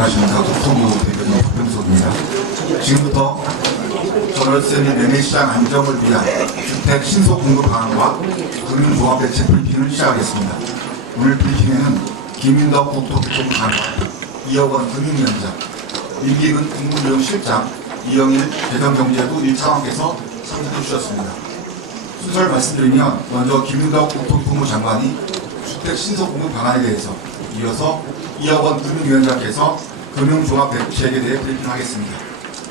안녕하십니까. 국토부 대변인 박병석입니다. 지금부터 전월세 및 매매시장 안정을 위한 주택 신속 공급 방안과 금융조합 대책 브리핑을 시작하겠습니다. 오늘 브리핑에는 김윤덕 국토교통부 장관, 이혁원 금융위원장, 민기근 국무위원실장, 이영일 대전경제부 1차관께서 참석해 주셨습니다. 순서를 말씀드리면 먼저 김윤덕 국토교통부 장관이 주택 신속 공급 방안에 대해서, 이어서 이혁원 금융위원장께서 금융종합 대책에 대해 브리핑하겠습니다.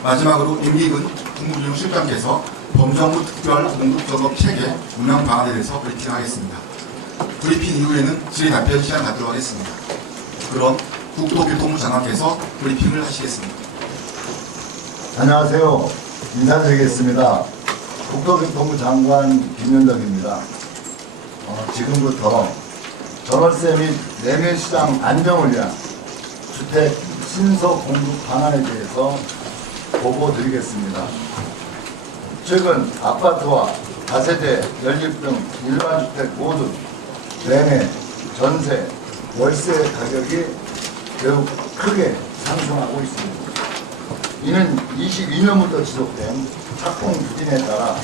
마지막으로 임기근 국무위원실장께서 범정부 특별 공급작업 체계 운영 방안에 대해서 브리핑하겠습니다. 브리핑 이후에는 질의 답변 시간 갖도록 하겠습니다. 그럼 국토교통부 장관께서 브리핑을 하시겠습니다. 안녕하세요. 인사드리겠습니다. 국토교통부 장관 김윤덕입니다. 지금부터 전월세 및 매매시장 안정을 위한 주택 신속 공급 방안에 대해서 보고 드리겠습니다. 최근 아파트와 다세대, 연립 등 일반주택 모두 매매, 전세, 월세 가격이 매우 크게 상승하고 있습니다. 이는 22년부터 지속된 착공 부진에 따라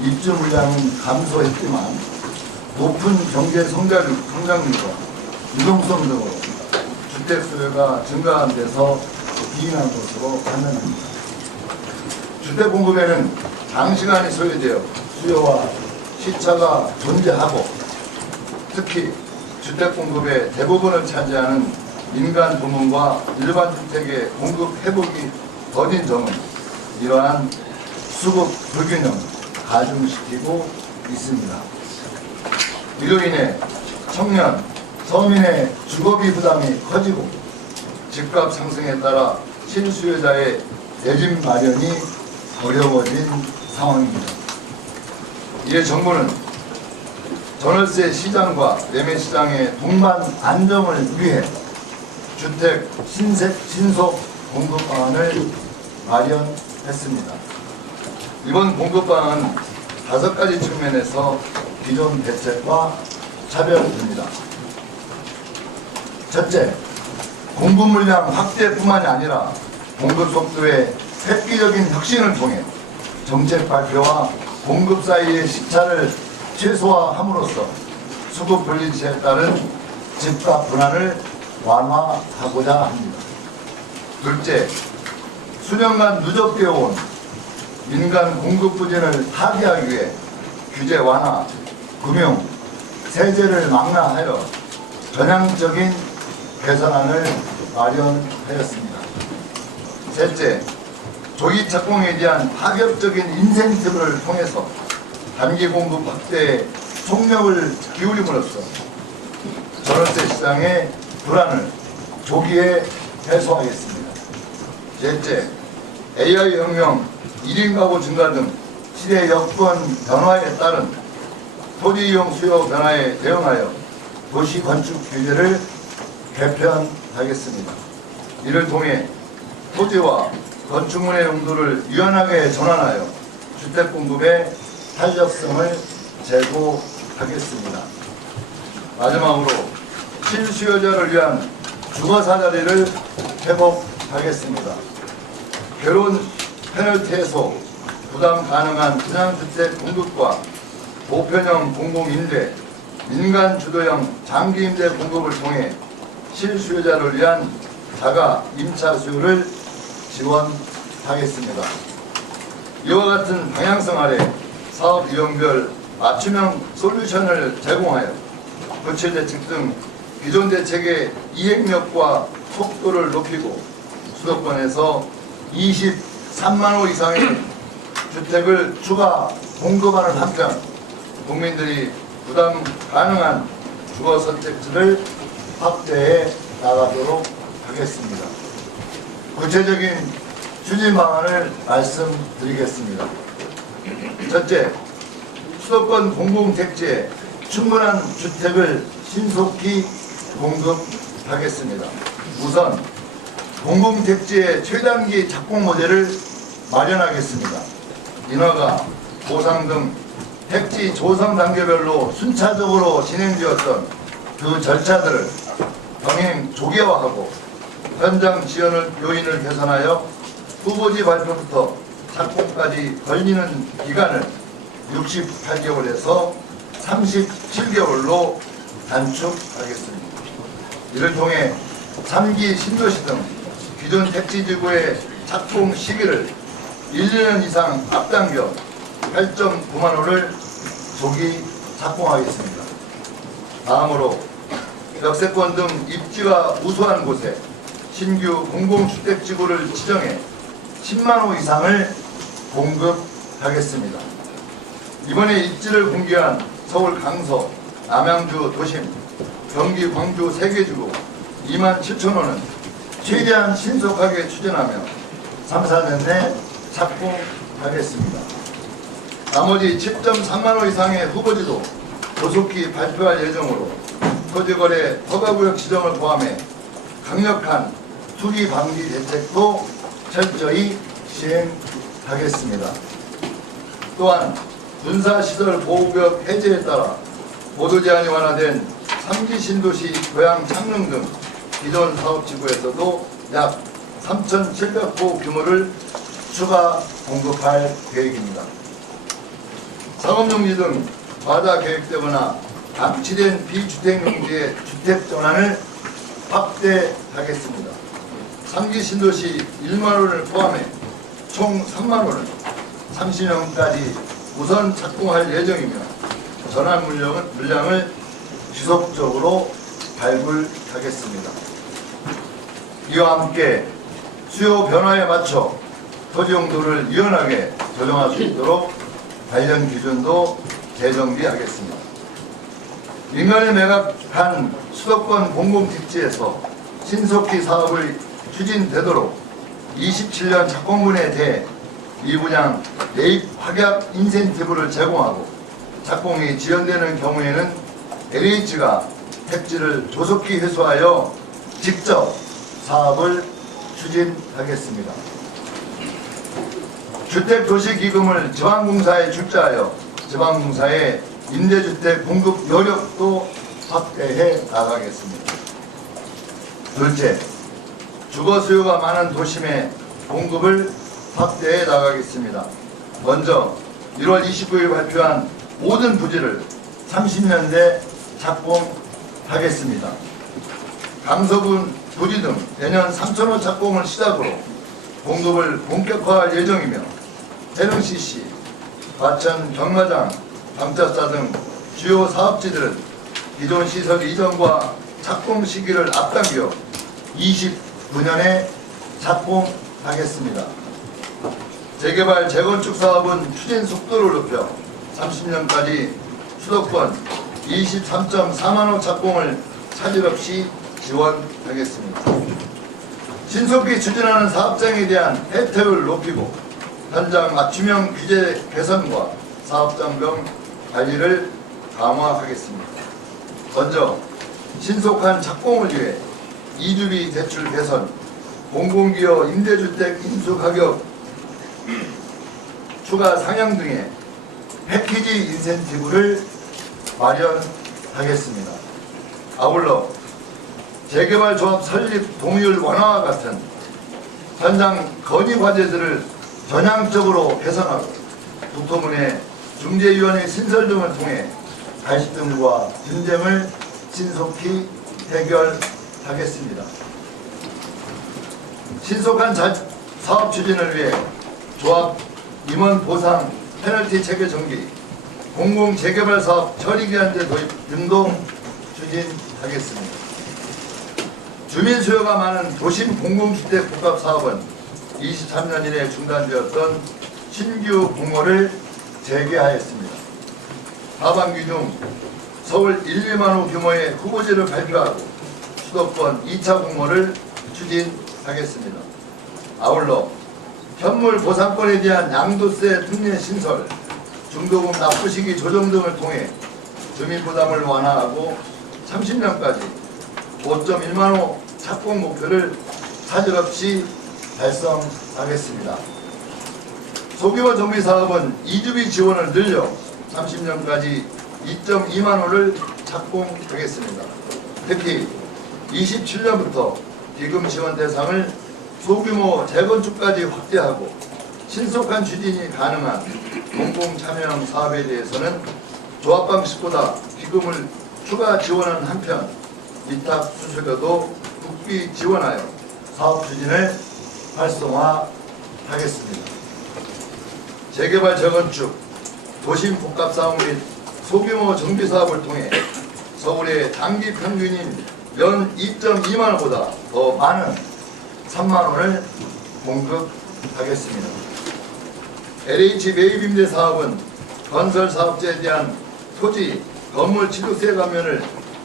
입주 물량은 감소했지만 높은 경제 성장률과 유동성 등으로 주택 수요가 증가한 데서 기인한 것으로 판단합니다. 주택 공급에는 장시간이 소요되어 수요와 시차가 존재하고, 특히 주택 공급의 대부분을 차지하는 민간 부문과 일반 주택의 공급 회복이 더딘 점은 이러한 수급 불균형을 가중시키고 있습니다. 이로 인해 청년, 서민의 주거비 부담이 커지고 집값 상승에 따라 실수요자의 내집 마련이 어려워진 상황입니다. 이에 정부는 전월세 시장과 매매 시장의 동반 안정을 위해 주택 신속 공급 방안을 마련했습니다. 이번 공급 방안은 5가지 측면에서 기존 대책과 차별됩니다. 첫째, 공급 물량 확대뿐만이 아니라 공급 속도의 획기적인 혁신을 통해 정책 발표와 공급 사이의 시차를 최소화함으로써 수급 불리치에 따른 집값 불안을 완화하고자 합니다. 둘째, 수년간 누적되어 온 민간 공급 부진을 타개하기 위해 규제 완화, 금융, 세제를 망라하여 전향적인 개선안을 마련하였습니다. 셋째, 조기 착공에 대한 파격적인 인센티브를 통해서 단기 공급 확대에 총력을 기울임으로써 전월세 시장의 불안을 조기에 해소하겠습니다. 넷째, AI 혁명, 1인 가구 증가 등 시대 여건 변화에 따른 토지 이용 수요 변화에 대응하여 도시 건축 규제를 개편하겠습니다. 이를 통해 토지와 건축물의 용도를 유연하게 전환하여 주택 공급의 탄력성을 제고하겠습니다. 마지막으로 실수요자를 위한 주거사다리를 회복하겠습니다. 결혼 페널티 해소, 부담 가능한 분양주택 공급과 보편형 공공임대, 민간 주도형 장기임대 공급을 통해 실수요자를 위한 자가 임차 수요를 지원하겠습니다. 이와 같은 방향성 아래 사업 유형별 맞춤형 솔루션을 제공하여 부채 대책 등 기존 대책의 이행력과 속도를 높이고 수도권에서 23만 호 이상의 주택을 추가 공급하는 한편 국민들이 부담 가능한 주거 선택지를 확대해 나가도록 하겠습니다. 구체적인 추진 방안을 말씀드리겠습니다. 첫째, 수도권 공공택지에 충분한 주택을 신속히 공급하겠습니다. 우선 공공택지의 최단기 착공 모델을 마련하겠습니다. 인허가, 보상 등 택지 조성 단계별로 순차적으로 진행되었던 그 절차들을 병행 조기화하고 현장 지원 요인을 개선하여 후보지 발표부터 착공까지 걸리는 기간을 68개월에서 37개월로 단축하겠습니다. 이를 통해 3기 신도시 등 기존 택지지구의 착공 시기를 1년 이상 앞당겨 8.9만 호를 조기 착공하겠습니다. 다음으로 역세권 등 입지가 우수한 곳에 신규 공공주택지구를 지정해 10만 호 이상을 공급하겠습니다. 이번에 입지를 공개한 서울 강서, 남양주 도심, 경기 광주 3개 지구 2만 7천 호는 최대한 신속하게 추진하며 3, 4년 내 착공하겠습니다. 나머지 7.3만 호 이상의 후보지도 조속히 발표할 예정으로 토지거래 허가구역 지정을 포함해 강력한 투기 방지 대책도 철저히 시행하겠습니다. 또한 군사시설 보호구역 해제에 따라 보도 제한이 완화된 3기 신도시 고양 창릉 등 기존 사업지구에서도 약 3,700호 규모를 추가 공급할 계획입니다. 상업용지 등 과다 계획되거나 방치된 비주택용지의 주택 전환을 확대하겠습니다. 3기 신도시 1만 호를 포함해 총 3만 호를 30년까지 우선 착공할 예정이며 전환 물량을 지속적으로 발굴하겠습니다. 이와 함께 수요 변화에 맞춰 토지 용도를 유연하게 조정할 수 있도록 관련 기준도 재정비하겠습니다. 민간에 매각한 수도권 공공택지에서 신속히 사업을 추진되도록 27년 착공분에 대해 미분양 매입 확약 인센티브를 제공하고 착공이 지연되는 경우에는 LH가 택지를 조속히 회수하여 직접 사업을 추진하겠습니다. 주택도시기금을 지방공사에 출자하여 지방공사의 임대주택 공급 여력도 확대해 나가겠습니다. 둘째, 주거 수요가 많은 도심의 공급을 확대해 나가겠습니다. 먼저 1월 29일 발표한 모든 부지를 30년대 착공하겠습니다. 강서군 부지 등 내년 3,000호 착공을 시작으로 공급을 본격화할 예정이며 해릉CC, 과천 경마장, 방차사 등 주요 사업지들은 기존 시설 이전과 착공 시기를 앞당겨 29년에 착공하겠습니다. 재개발, 재건축 사업은 추진 속도를 높여 30년까지 수도권 23.4만 호 착공을 차질 없이 지원하겠습니다. 신속히 추진하는 사업장에 대한 혜택을 높이고 현장 맞춤형 규제 개선과 사업장별 관리를 강화하겠습니다. 먼저 신속한 착공을 위해 이주비 대출 개선, 공공기여 임대주택 인수가격 추가 상향 등의 패키지 인센티브를 마련하겠습니다. 아울러 재개발 조합 설립 동의율 완화와 같은 현장 건의 과제들을 전향적으로 개선하고 국토문의 중재위원회 신설 등을 통해 갈등과 분쟁을 신속히 해결하겠습니다. 신속한 사업 추진을 위해 조합 임원 보상 페널티 체계 정비, 공공 재개발 사업 처리기한제 도입 등도 추진하겠습니다. 주민 수요가 많은 도심 공공주택 복합 사업은 23년 이내 중단되었던 신규 공모를 재개하였습니다. 하반기 중 서울 1, 2만 호 규모의 후보지를 발표하고 수도권 2차 공모를 추진하겠습니다. 아울러 현물 보상권에 대한 양도세 특례 신설, 중도금 납부 시기 조정 등을 통해 주민 부담을 완화하고 30년까지 5.1만 호 착공 목표를 차질 없이 달성하겠습니다. 소규모 정비 사업은 이주비 지원을 늘려 30년까지 2.2만 호를 착공하겠습니다. 특히 27년부터 기금 지원 대상을 소규모 재건축까지 확대하고 신속한 추진이 가능한 공공참여형 사업에 대해서는 조합 방식보다 기금을 추가 지원하는 한편 위탁 수수료도 국비 지원하여 사업 추진을 활성화하겠습니다. 재개발 재건축, 도심 복합사업 및 소규모 정비사업을 통해 서울의 단기 평균인 연 2.2만 원보다 더 많은 3만 원을 공급하겠습니다. LH 매입임대 사업은 건설 사업자에 대한 토지, 건물 취득세 감면을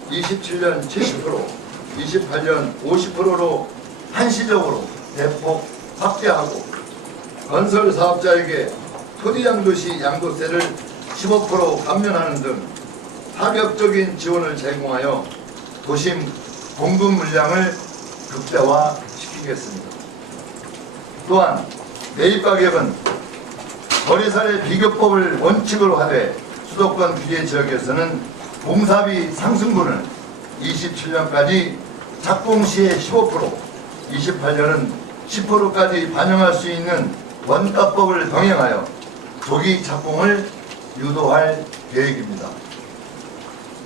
27년 70%, 28년 50%로 한시적으로 대폭 확대하고 건설 사업자에게 토지 양도시 양도세를 15% 감면하는 등 파격적인 지원을 제공하여 도심 공급 물량을 극대화시키겠습니다. 또한 매입 가격은 거래사례 비교법을 원칙으로 하되 수도권 규제 지역에서는 공사비 상승분을 27년까지 착공시에 15%, 28년은 10%까지 반영할 수 있는 원가법을 병행하여 조기 착공을 유도할 계획입니다.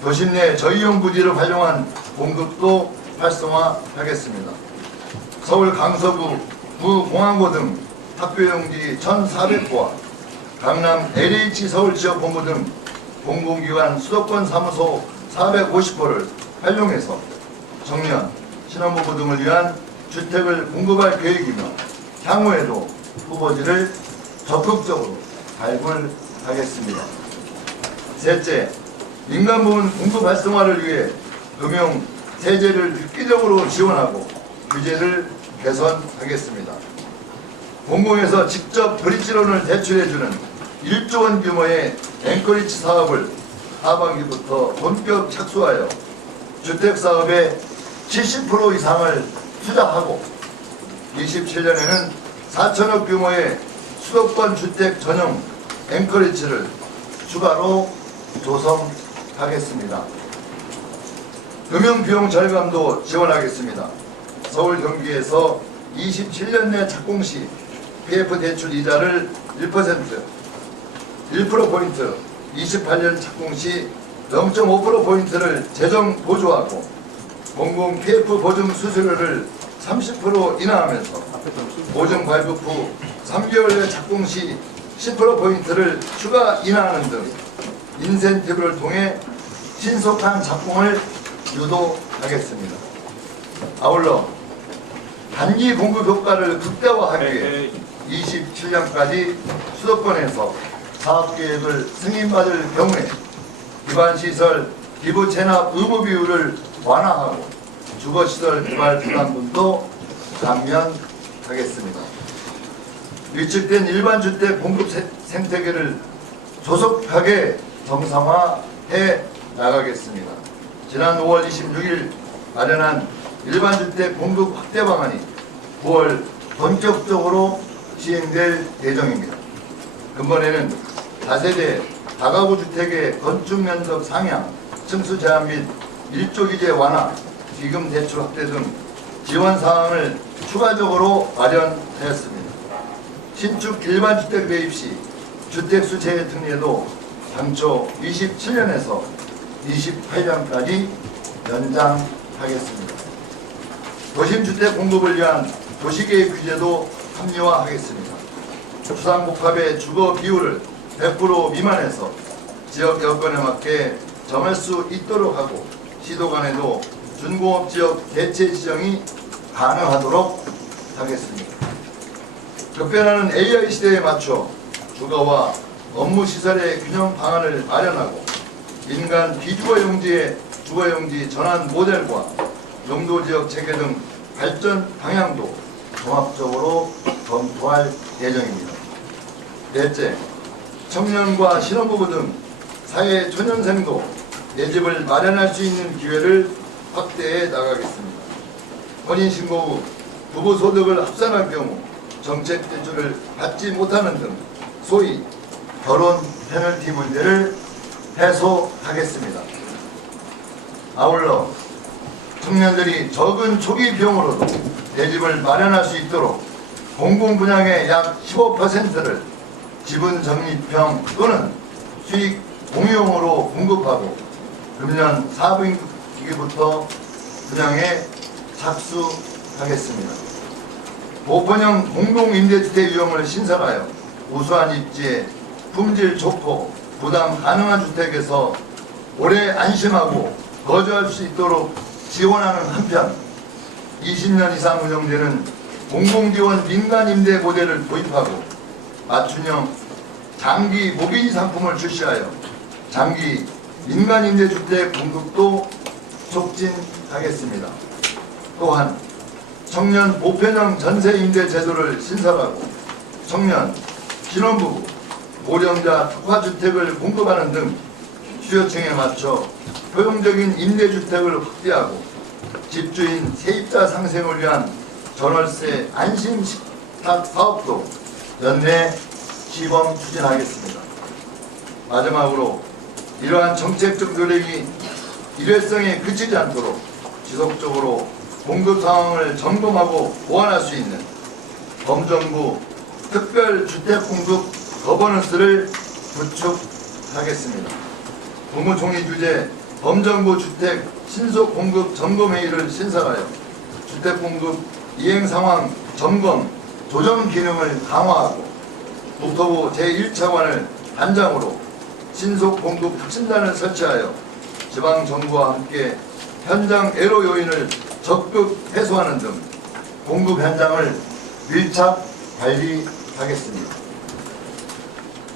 도심 내 저이용 부지를 활용한 공급도 활성화하겠습니다. 서울 강서구, 부공항고 등 학교용지 1,400호와 강남 LH 서울지역본부 등 공공기관 수도권 사무소 450호를 활용해서 청년, 신혼부부 등을 위한 주택을 공급할 계획이며 향후에도 후보지를 적극적으로 발굴하겠습니다. 셋째, 민간부문 공급 활성화를 위해 금융, 세제를 획기적으로 지원하고 규제를 개선하겠습니다. 공공에서 직접 브릿지론을 대출해주는 1조 원 규모의 앵커리지 사업을 하반기부터 본격 착수하여 주택사업의 70% 이상을 투자하고 27년에는 4천억 규모의 수도권 주택 전용 앵커리지를 추가로 조성하겠습니다. 금융비용 절감도 지원하겠습니다. 서울 경기에서 27년 내 착공 시 PF 대출 이자를 1%포인트, 28년 착공 시 0.5%포인트를 재정 보조하고 공공 PF 보증 수수료를 30% 인하하면서 보증 발급 후 3개월 내 착공 시 10%포인트를 추가 인하하는 등 인센티브를 통해 신속한 착공을 유도하겠습니다. 아울러 단기 공급 효과를 극대화하기 위해 27년까지 수도권에서 사업계획을 승인받을 경우에 기반시설 기부 체납 의무 비율을 완화하고 주거시설 개발 부담금도 감면하겠습니다. 위축된 일반주택 공급 생태계를 조속하게 정상화해 나가겠습니다. 지난 5월 26일 마련한 일반주택 공급 확대 방안이 9월 본격적으로 시행될 예정입니다. 근본에는 다세대 다가구 주택의 건축 면적 상향, 층수 제한 및 일조 규제 완화, 기금 대출 확대 등 지원 사항을 추가적으로 마련하였습니다. 신축 일반주택 매입 시 주택수 제외 특례도 당초 27년에서 28년까지 연장하겠습니다. 도심주택 공급을 위한 도시계획 규제도 합리화하겠습니다. 수상복합의 주거 비율을 100% 미만에서 지역 여건에 맞게 정할 수 있도록 하고 시도 간에도 준공업 지역 대체 지정이 가능하도록 하겠습니다. 급변하는 AI 시대에 맞춰 주거와 업무시설의 균형 방안을 마련하고 민간 비주거용지의 주거용지 전환 모델과 용도지역 체계 등 발전 방향도 종합적으로 검토할 예정입니다. 넷째, 청년과 신혼부부 등 사회 초년생도 내 집을 마련할 수 있는 기회를 확대해 나가겠습니다. 혼인신고 후 부부 소득을 합산할 경우 정책 대출을 받지 못하는 등 소위 결혼 페널티 문제를 해소하겠습니다. 아울러 청년들이 적은 초기 비용으로도 대집을 마련할 수 있도록 공공 분양의 약 15%를 지분 적립형 또는 수익 공유용으로 공급하고 금년 4분기부터 분양에 착수하겠습니다. 보편형 공동임대주택 유형을 신설하여 우수한 입지에 품질 좋고 부담 가능한 주택에서 오래 안심하고 거주할 수 있도록 지원하는 한편 20년 이상 운영되는 공공지원 민간임대 모델을 도입하고 맞춤형 장기 모기지 상품을 출시하여 장기 민간임대주택 공급도 촉진하겠습니다. 또한 청년 보편형 전세임대 제도를 신설하고 청년, 신혼부부, 고령자 특화주택을 공급하는 등 수요층에 맞춰 효용적인 임대주택을 확대하고 집주인 세입자 상생을 위한 전월세 안심식탁 사업도 연내 시범 추진하겠습니다. 마지막으로 이러한 정책적 노력이 일회성에 그치지 않도록 지속적으로 공급 상황을 점검하고 보완할 수 있는 범정부 특별주택공급 거버넌스를 구축하겠습니다. 국무총리 주재 범정부 주택 신속 공급 점검회의를 신설하여 주택공급 이행상황 점검 조정 기능을 강화하고 국토부 제1차관을 단장으로 신속 공급 혁신단을 설치하여 지방정부와 함께 현장 애로 요인을 적극 해소하는 등 공급 현장을 밀착 관리하겠습니다.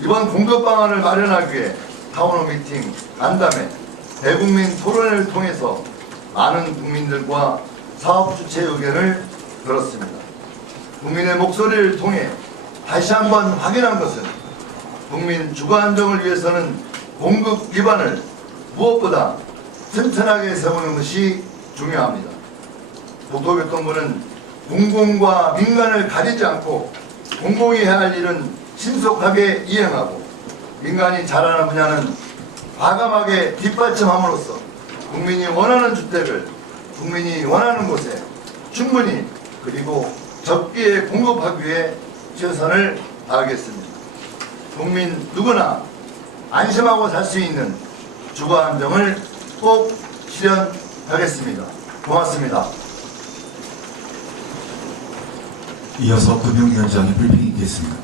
이번 공급 방안을 마련하기 위해 타운홀 미팅, 간담회, 대국민 토론회를 통해서 많은 국민들과 사업 주체 의견을 들었습니다. 국민의 목소리를 통해 다시 한번 확인한 것은 국민 주거 안정을 위해서는 공급 기반을 무엇보다 튼튼하게 세우는 것이 중요합니다. 국토교통부는 공공과 민간을 가리지 않고 공공이 해야 할 일은 신속하게 이행하고 민간이 잘하는 분야는 과감하게 뒷받침함으로써 국민이 원하는 주택을 국민이 원하는 곳에 충분히 그리고 적기에 공급하기 위해 최선을 다하겠습니다. 국민 누구나 안심하고 살 수 있는 주거 안정을 꼭 실현하겠습니다. 고맙습니다. 이어서 금융위원장의 브리핑이 있겠습니다.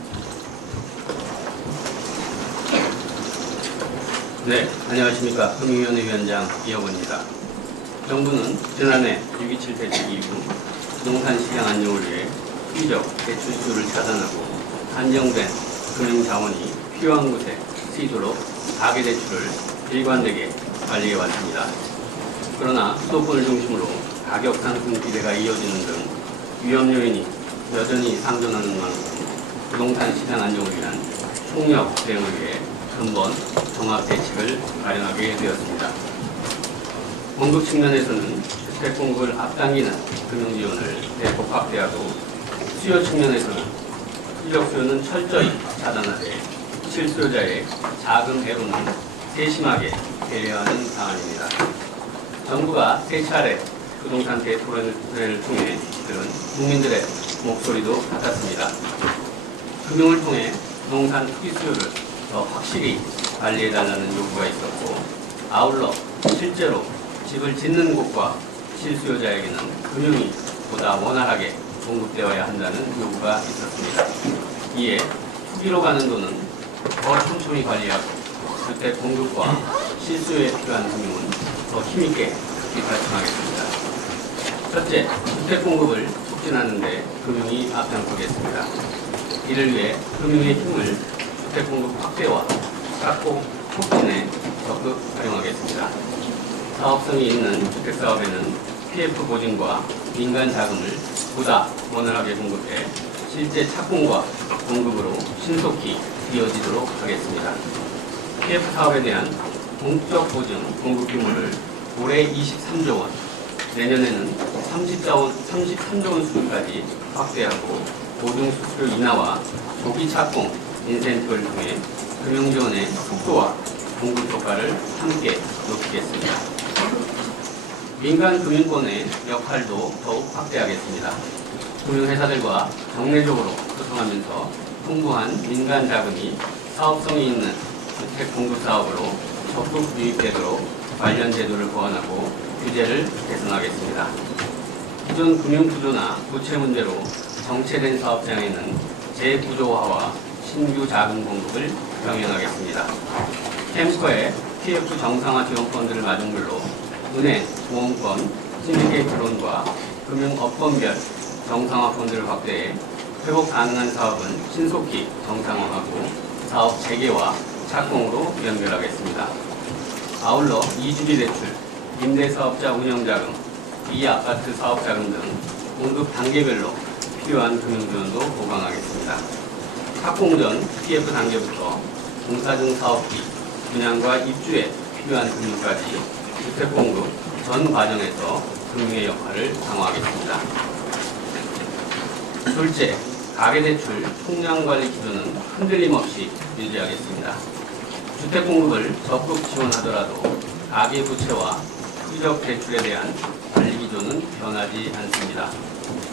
네, 안녕하십니까. 금융위원회 위원장 이혁원입니다. 정부는 지난해 6.27 대책 이후 부동산 시장 안정을 위해 피적 대출 수요를 차단하고 안정된 금융자원이 필요한 곳에 쓰이도록 가계대출을 일관되게 관리해 왔습니다. 그러나 수도권을 중심으로 가격 상승 기대가 이어지는 등 위험 요인이 여전히 상존하는 만큼 부동산 시장 안정을 위한 총력 대응을 위해 근본 종합 대책을 마련하게 되었습니다. 공급 측면에서는 주택 공급을 앞당기는 금융 지원을 대폭 확대하고 수요 측면에서는 필적 수요는 철저히 차단하되 실수요자의 자금 애로는 세심하게 배려하는 방안입니다. 정부가 세 차례 부동산 대토론회를 통해 들은 국민들의 목소리도 같았습니다. 금융을 통해 부동산 투기 수요를 더 확실히 관리해달라는 요구가 있었고, 아울러 실제로 집을 짓는 곳과 실수요자에게는 금융이 보다 원활하게 공급되어야 한다는 요구가 있었습니다. 이에 투기로 가는 돈은 더 촘촘히 관리하고 주택 공급과 실수요에 필요한 금융은 더 힘있게 뒷받침하겠습니다. 첫째, 주택 공급을 촉진하는 데 금융이 앞장서겠습니다. 이를 위해 금융의 힘을 주택 공급 확대와 확보 촉진에 적극 활용하겠습니다. 사업성이 있는 주택사업에는 PF 보증과 민간 자금을 보다 원활하게 공급해 실제 착공과 공급으로 신속히 이어지도록 하겠습니다. PF 사업에 대한 공적 보증 공급 규모를 올해 23조 원, 내년에는 33조 원 수준까지 확대하고 보증 수수료 인하와 조기 착공 인센티브를 통해 금융지원의 속도와 공급 효과를 함께 높이겠습니다. 민간 금융권의 역할도 더욱 확대하겠습니다. 금융회사들과 정례적으로 소통하면서 풍부한 민간 자금이 사업성이 있는 주택 공급 사업으로 적극 유입되도록 관련 제도를 보완하고 규제를 개선하겠습니다. 기존 금융구조나 부채 문제로 정체된 사업장에는 재구조화와 신규 자금 공급을 병행하겠습니다. 캠프의 PF 정상화 지원 펀드를 마중물로 은행, 보험권, 신디케이트론과 금융업권별 정상화 펀드를 확대해 회복 가능한 사업은 신속히 정상화하고 사업 재개와 착공으로 연결하겠습니다. 아울러 이주비 대출, 임대사업자 운영자금, 이아파트 사업자금 등 공급 단계별로 필요한 금융지원도 보강하겠습니다. 착공 전 PF 단계부터 공사 중 사업비, 분양과 입주에 필요한 금융까지 주택 공급 전 과정에서 금융의 역할을 강화하겠습니다. 둘째, 가계대출 총량관리 기조는 흔들림 없이 유지하겠습니다. 주택 공급을 적극 지원하더라도 가계부채와 투기적 대출에 대한 관리 기조는 변하지 않습니다.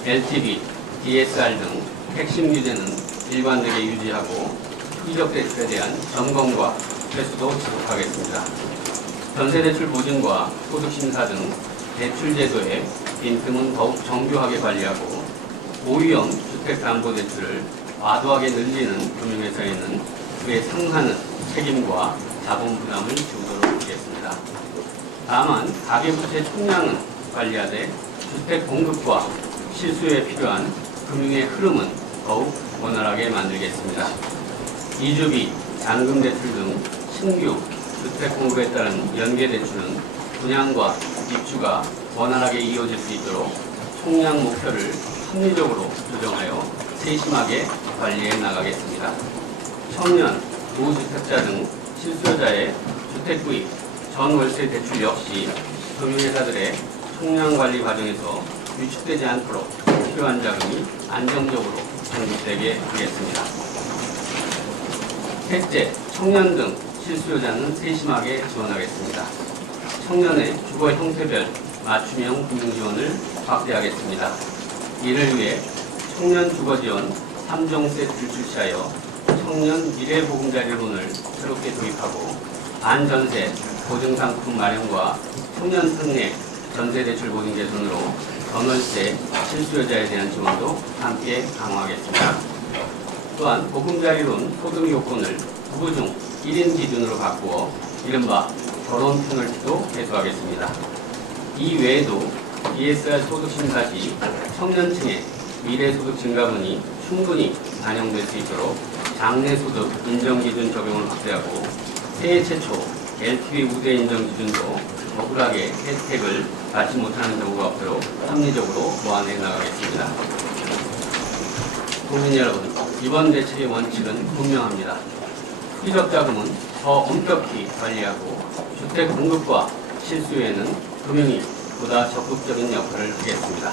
LTV, DSR 등 핵심 규제는 일관되게 유지하고 투기적 대출에 대한 점검과 회수도 지속하겠습니다. 전세대출 보증과 소득심사 등 대출제도의 빈틈은 더욱 정교하게 관리하고 고위험 주택담보대출을 과도하게 늘리는 금융회사에는 그에 상하는 책임과 자본 부담을 지도록 하겠습니다. 다만 가계부채 총량은 관리하되 주택 공급과 실수에 필요한 금융의 흐름은 더욱 원활하게 만들겠습니다. 이주비, 잔금대출 등 신규 주택 공급에 따른 연계대출은 분양과 입주가 원활하게 이어질 수 있도록 총량 목표를 합리적으로 조정하여 세심하게 관리해 나가겠습니다. 청년, 무주택자 등 실수요자의 주택 구입, 전월세 대출 역시 금융회사들의 총량 관리 과정에서 위축되지 않도록 필요한 자금이 안정적으로 공급되게 하겠습니다. 셋째, 청년 등 실수요자는 세심하게 지원하겠습니다. 청년의 주거 형태별 맞춤형 금융지원을 확대하겠습니다. 이를 위해 청년 주거지원 3종 세트를 출시하여 청년 미래보금자리론을 새롭게 도입하고 반전세 보증상품 마련과 청년 특례 전세대출 보증 개선으로 전월세 실수요자에 대한 지원도 함께 강화하겠습니다. 또한 보금자리론 소득 요건을 부부 중 1인 기준으로 바꾸어 이른바 결혼 페널티도 해소하겠습니다. 이 외에도 DSR 소득 심사 시 청년층의 미래소득 증가분이 충분히 반영될 수 있도록 장래소득 인정기준 적용을 확대하고 새해 최초 LTV 우대 인정 기준도 억울하게 혜택을 받지 못하는 경우가 없도록 합리적으로 보완해 나가겠습니다. 국민 여러분, 이번 대책의 원칙은 분명합니다. 투기적 자금은 더 엄격히 관리하고 주택 공급과 실수요에는 금융이 보다 적극적인 역할을 하겠습니다.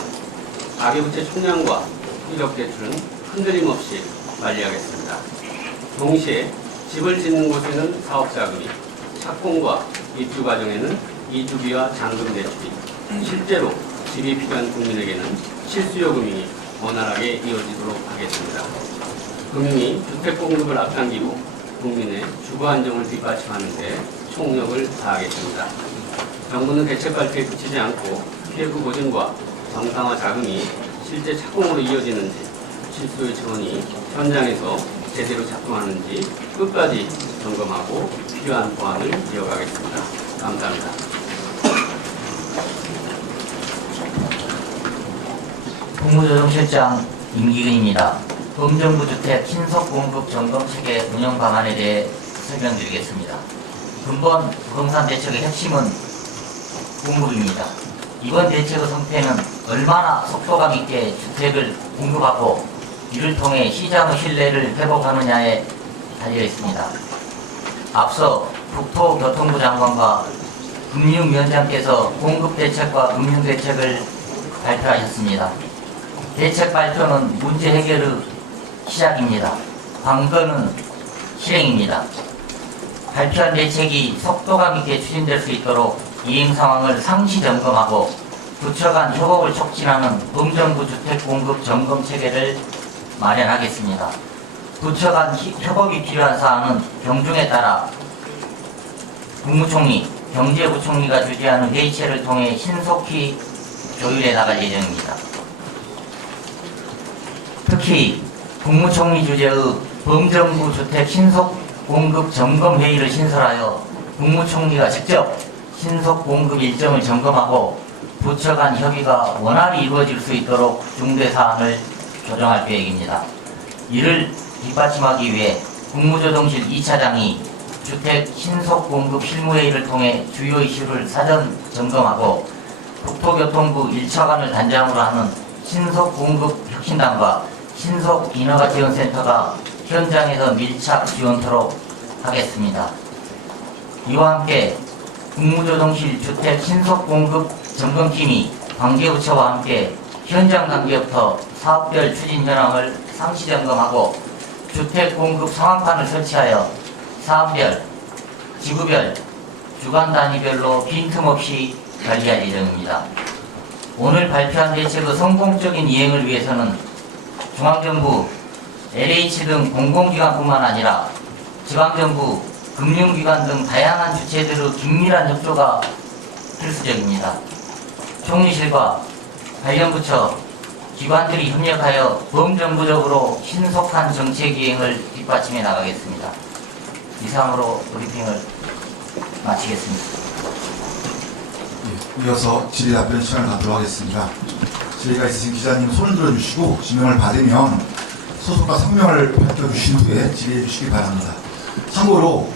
가계부채 총량과 투기적 대출은 흔들림 없이 관리하겠습니다. 동시에 집을 짓는 곳에는 사업자금이, 착공과 입주 과정에는 이주비와 잔금 대출이, 실제로 집이 필요한 국민에게는 실수요 금융이 원활하게 이어지도록 하겠습니다. 금융이 주택 공급을 앞당기고 국민의 주거 안정을 뒷받침하는 데 총력을 다하겠습니다. 정부는 대책 발표에 그치지 않고 PF 보증과 정상화 자금이 실제 착공으로 이어지는지, 실수요 지원이 현장에서 제대로 작동하는지 끝까지 점검하고 필요한 보완을 이어가겠습니다. 감사합니다. 국무조정실장 임기근입니다. 범정부 주택 신속 공급 점검 체계 운영 방안에 대해 설명드리겠습니다. 근본 부동산 대책의 핵심은 공급입니다. 이번 대책의 성패는 얼마나 속도감 있게 주택을 공급하고 이를 통해 시장의 신뢰를 회복하느냐에 달려 있습니다. 앞서 국토교통부 장관과 금융위원장께서 공급대책과 금융대책을 발표하셨습니다. 대책 발표는 문제 해결의 시작입니다. 관건은 실행입니다. 발표한 대책이 속도감 있게 추진될 수 있도록 이행 상황을 상시 점검하고 부처 간 협업을 촉진하는 범정부 주택 공급 점검 체계를 마련하겠습니다. 부처 간 협업이 필요한 사항은 경중에 따라 국무총리, 경제부총리가 주재하는 회의체를 통해 신속히 조율해 나갈 예정입니다. 특히 국무총리 주재의 범정부 주택 신속 공급 점검 회의를 신설하여 국무총리가 직접 신속 공급 일정을 점검하고 부처 간 협의가 원활히 이루어질 수 있도록 중대 사항을 조정할 계획입니다. 이를 뒷받침하기 위해 국무조정실 2차장이 주택 신속 공급 실무회의를 통해 주요 이슈를 사전 점검하고 국토교통부 1차관을 단장으로 하는 신속 공급 혁신단과 신속 인허가 지원센터가 현장에서 밀착 지원토록 하겠습니다. 이와 함께 국무조정실 주택 신속 공급 점검팀이 관계부처와 함께 현장 단계부터 사업별 추진 현황을 상시 점검하고 주택 공급 상황판을 설치하여 사업별, 지구별, 주간 단위별로 빈틈없이 관리할 예정입니다. 오늘 발표한 대책의 성공적인 이행을 위해서는 중앙정부, LH 등 공공기관뿐만 아니라 지방정부, 금융기관 등 다양한 주체들의 긴밀한 협조가 필수적입니다. 총리실과 관련 부처, 기관들이 협력하여 범정부적으로 신속한 정책 이행을 뒷받침해 나가겠습니다. 이상으로 브리핑을 마치겠습니다. 이어서 질의 답변 시간을 갖도록 하겠습니다. 질의가 있으신 기자님 손을 들어주시고 지명을 받으면 소속과 성명을 밝혀주신 후에 질의해 주시기 바랍니다. 참고로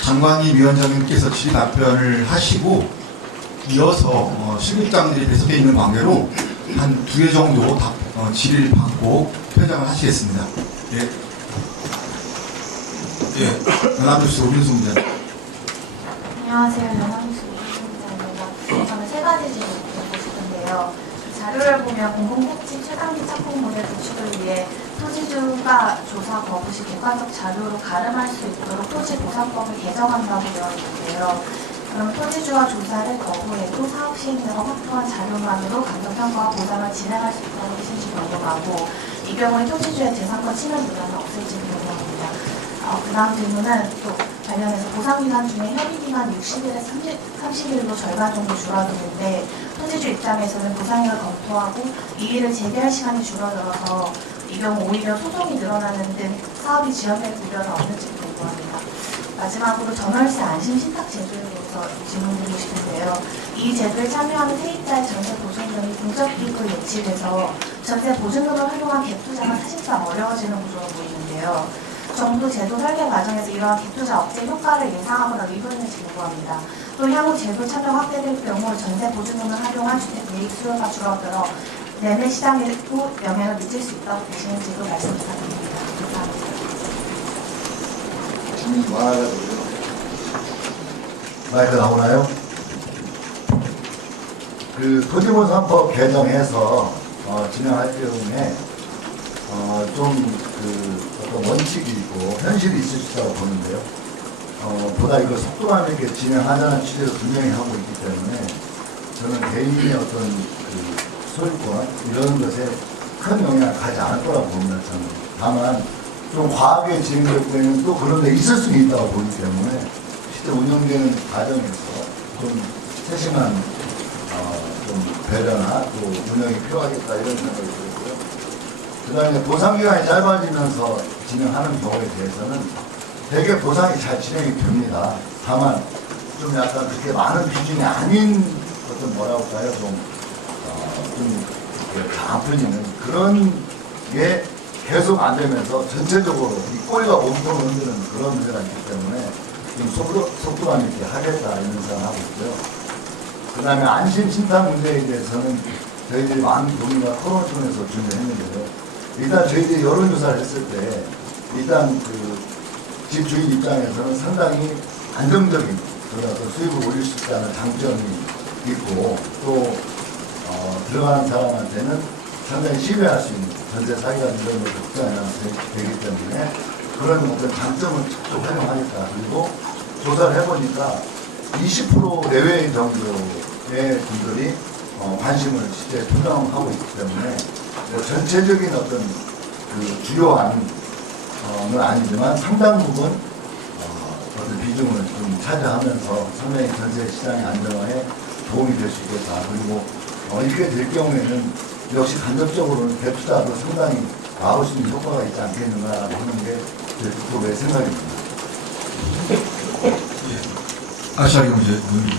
장관희 위원장님께서 질의 답변을 하시고 이어서 실무국장들이 배석되어 있는 관계로 한 2회 정도 질의를 받고 퇴장을 하시겠습니다. 연합뉴스 오민수 기자. 안녕하세요. 연합뉴스 오민수입니다. 저는 3가지 질문 드리고 싶은데요. 자료를 보면 공공택지 최단기 착공 모델 구축을 위해 토지주가 조사 거부 시 객관적 자료로 가름할 수 있도록 토지보상법을 개정한다고 되어 있는데요. 그럼 토지주와 조사를 거부해도 사업 시행자가 확보한 자료만으로 감정평가와 보상을 진행할 수 있다는 뜻인지 궁금하고, 이 경우에 토지주의 재산권 침해 문제는 없을지 궁금합니다. 그 다음 질문은 또 관련해서 보상기간 중에 협의기간 60일에서 30일로 절반 정도 줄어드는데 토지주 입장에서는 보상액을 검토하고 이의를 제기할 시간이 줄어들어서 이 경우 오히려 소송이 늘어나는 등 사업이 지연될 우려는 없는지 궁금합니다. 마지막으로 전월세 안심신탁 제도에 대해서 질문드리고 싶은데요. 이 제도에 참여하는 세입자의 전세 보증금이 공적이익으로 예치돼서 전세 보증금을 활용한 갭투자가 사실상 어려워지는 구조로 보이는데요. 정부 제도 설계 과정에서 이러한 갭투자 억제 효과를 예상하거나 의도했는지 궁금합니다. 또 향후 제도 참여 확대될 경우 전세 보증금을 활용한 주택 매입 수요가 줄어들어 매매 시장에도 영향을 미칠 수 있다고 보시는지도 말씀 부탁드립니다. 감사합니다. 마이크 나오나요? 그 토지보상법 개정해서 진행할 경우에 좀 어떤 원칙이 있고 현실이 있을 수 있다고 보는데요. 보다 이걸 속도감 있게 진행하자는 취지를 분명히 하고 있기 때문에 저는 개인의 어떤 그 소유권 이런 것에 큰 영향을 가지 않을 거라고 봅니다. 저는. 다만 좀 과하게 진행될 때는 또 그런 데 있을 수 있다고 보기 때문에 실제 운영되는 과정에서 좀 세심한 좀 배려나 또 운영이 필요하겠다 이런 생각이 들었고요. 그 다음에 보상기간이 짧아지면서 진행하는 경우에 대해서는 되게 보상이 잘 진행이 됩니다. 다만 좀 약간 그렇게 많은 비중이 아닌 어떤 뭐라고 할까요? 좀 안 풀리는 그런 게 계속 안 되면서 전체적으로 이 꼬리가 몸통을 흔드는 그런 문제가 있기 때문에 좀 속도감 있게 하겠다 이런 생각을 하고 있고요. 그 다음에 안심신탁 문제에 대해서는 저희들이 많은 고민과 토론을 통해서 준비했는데요. 일단 저희들이 여론조사를 했을 때 일단 그 집주인 입장에서는 상당히 안정적인 그런 어떤 수입을 올릴 수 있다는 장점이 있고 또 들어가는 사람한테는 상당히 신뢰할 수 있는 전세 사기가 이런 것도 걱정이 되기 때문에 그런 어떤 장점을 적극 활용하겠다. 그리고 조사를 해보니까 20% 내외 정도의 분들이 관심을 실제 표명하고 있기 때문에 뭐 전체적인 어떤 그 주요한 는 아니지만 상당 부분 어떤 비중을 좀 차지하면서 상당히 전세 시장의 안정화에 도움이 될 수 있겠다. 그리고 이렇게 될 경우에는 역시 간접적으로는 대투자도 상당히 나올 수 있는 효과가 있지 않겠는가라고 하는 게 제 국토부의 생각입니다. 아시아경제 의원님들.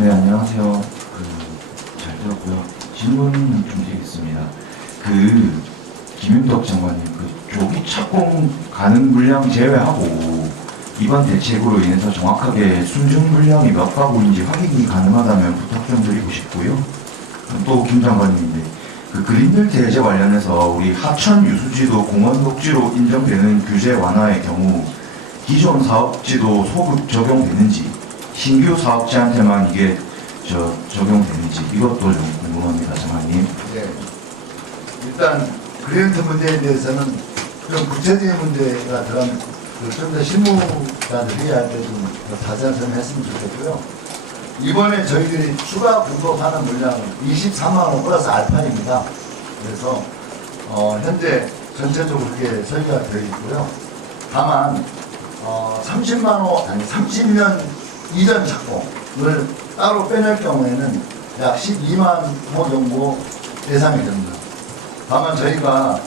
네, 안녕하세요. 잘 들었고요. 질문 좀 드리겠습니다. 김윤덕 장관님, 조기 착공 가능 물량 제외하고 이번 대책으로 인해서 정확하게 순증 물량이 몇 가구인지 확인이 가능하다면 부탁 좀 드리고 싶고요. 또 김 장관님인데, 그린벨트 해제 관련해서 우리 하천 유수지도 공원 녹지로 인정되는 규제 완화의 경우 기존 사업지도 소급 적용되는지, 신규 사업지한테만 이게 적용되는지 이것도 좀 궁금합니다, 장관님. 네. 일단 그랜트 문제에 대해서는 좀 구체적인 문제가 들어가면 좀 더 실무자들 회의할 때 좀 자세한 설명했으면 좋겠고요. 이번에 저희들이 추가 공급하는 물량은 24만 원 플러스 알판입니다. 그래서 현재 전체적으로 그렇게 설계가 되어 있고요. 다만 30년 이전 착공을 따로 빼낼 경우에는 약 12만 호 정도 예상이 됩니다. 다만 저희가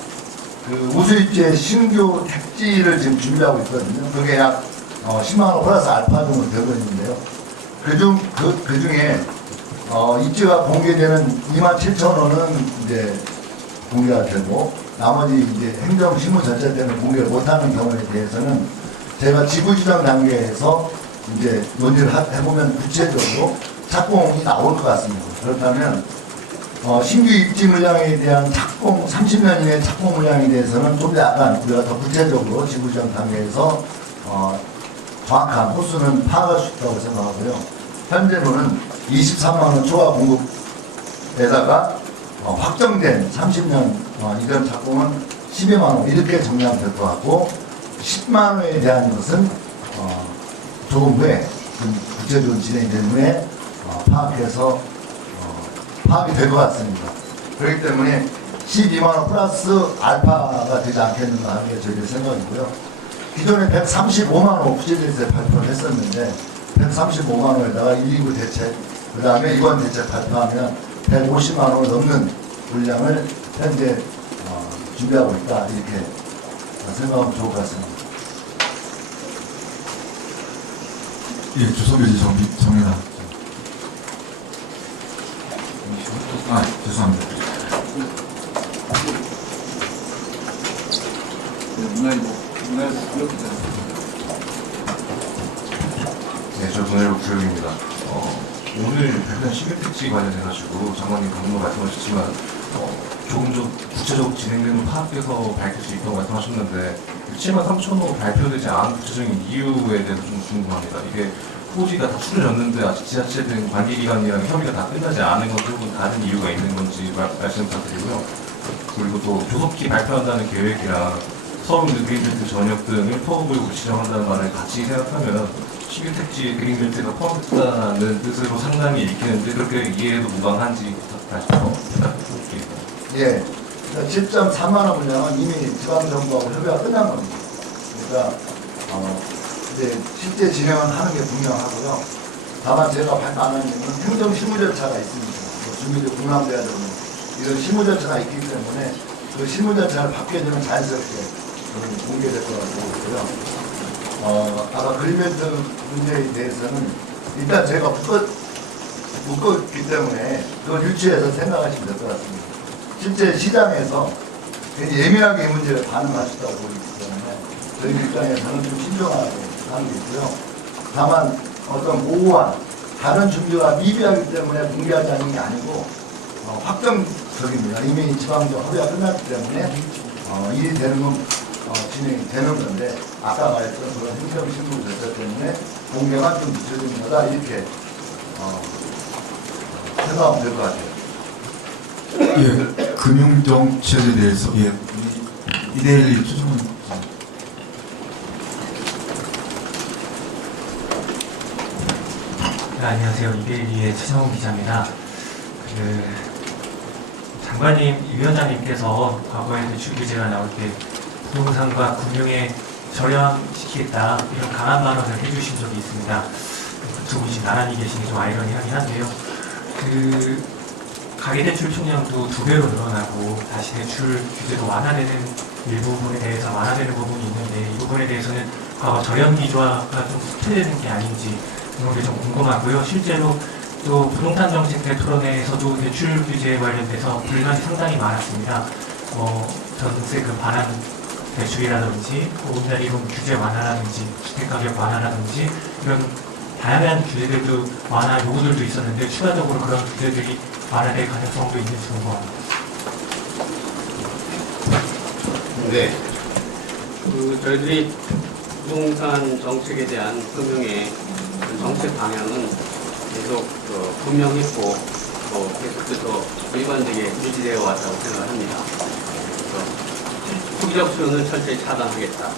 우수입지의 신규 택지를 지금 준비하고 있거든요. 그게 약 10만 호 플러스 알파 정도 되고 있는데요. 그중에 입지가 공개되는 2만 7천 호는 이제 공개가 되고, 나머지 이제 행정 실무 전체 때문에 공개를 못하는 경우에 대해서는 제가 지구지정 단계에서 이제 논의를 해보면 구체적으로 착공이 나올 것 같습니다. 그렇다면 신규 입지 물량에 대한 착공 30년 이내 착공 물량에 대해서는 좀 더 약간 우리가 더 구체적으로 지구지정 단계에서 정확한 호수는 파악할 수 있다고 생각하고요. 현재로는 23만 원 초과 공급에다가 확정된 30년 이전 착공은 12만 원 이렇게 정리하면 될 것 같고, 10만 원에 대한 것은 조금 후에 구체적으로 진행된 후에 파악해서 파악이 될 것 같습니다. 그렇기 때문에 12만 원 플러스 알파가 되지 않겠는가 하는 게 저희의 생각이고요. 기존에 135만 원 부지리에서 발표를 했었는데 135만 원에다가 119 대책, 그 다음에 이번 대책 발표하면 150만 원을 넘는 물량을 현재 준비하고 있다, 이렇게 생각하면 좋을 것 같습니다. 예, 주소비지 정리다. 죄송합니다. 네, 저 문해력 교육입니다. 오늘 발표한 시민택지 관련해가지고 장관님 방금 말씀하셨지만 조금 좀 구체적으로 진행되는 파악해서 밝힐 수 있다고 말씀하셨는데 7만 3천호 발표되지 않은 구체적인 이유에 대해서 좀 궁금합니다. 이게 토지가 다 추려졌는데 아직 지자체 등 관계기관이랑 협의가 다 끝나지 않은 건지 혹은 다른 이유가 있는 건지 말씀 부탁드리고요. 그리고 또 조속히 발표한다는 계획이랑 서울 그린벨트 전역 등을 포함구역으로 지정한다는 말을 같이 생각하면 시민택지에 그린벨트가 포함됐다는 뜻으로 상당히 읽히는데 그렇게 이해해도 무방한지 다시 부탁드립니다. 예, 7.3만 원 물량은 이미 지방정부하고 협의가 끝난 겁니다. 그러니까 이제 실제 진행은 하는 게 분명하고요. 다만 제가 발표하는 이유는 행정 실무 절차가 있습니다. 준비도 공람돼야 되고 이런 실무 절차가 있기 때문에 그 실무 절차를 받게 되면 자연스럽게 공개될 거라고 보고요. 아까 그린벨트 문제에 대해서는 일단 제가 묶었기 때문에 그걸 유치해서 생각하시면 될 것 같습니다. 실제 시장에서 굉장히 예민하게 이 문제를 반응할 수 있다고 보이기 때문에 저희 입장에서는 좀 신중하게 하는 게 있고요. 다만 어떤 모호한 다른 준비가 미비하기 때문에 공개하지 않는 게 아니고 확정적입니다. 이미 지방적 협의가 끝났기 때문에 일이 되는 건 진행이 되는 건데 아까 말했던 그런 행정신문 절차 때문에 공개만 좀 늦춰지는 거다, 이렇게 생각하면 될 것 같아요. 예, 금융정책에 대해서 예, 이대일 초청은 네, 안녕하세요. 이베리의 최정훈 기자입니다. 장관님, 위원장님께서 과거에 대출 규제가 나올 때 부동산과 금융에 저렴시키겠다 이런 강한 발언을 해주신 적이 있습니다. 그쪽이 지금 나란히 계시니 좀 아이러니하긴 한데요. 가계대출 총량도 2배로 늘어나고 다시 대출 규제도 완화되는 일부분에 대해서 완화되는 부분이 있는데 이 부분에 대해서는 과거 저렴 기조가 좀 후퇴되는 게 아닌지 그런 게 좀 궁금하고요. 실제로 또 부동산 정책대 토론회에서도 대출 규제에 관련돼서 불만이 상당히 많았습니다. 전세금 반환 대출이라든지 보금자리론 규제 완화라든지 주택가격 완화라든지 이런 다양한 규제들도 완화 요구들도 있었는데 추가적으로 그런 규제들이 완화될 가능성도 있는지 궁금합니다. 네. 저희들이 부동산 정책에 대한 금융의 정책 방향은 계속 분명했고 계속해서 일관되게 유지되어 왔다고 생각을 합니다. 투기적 수요는 철저히 차단하겠다.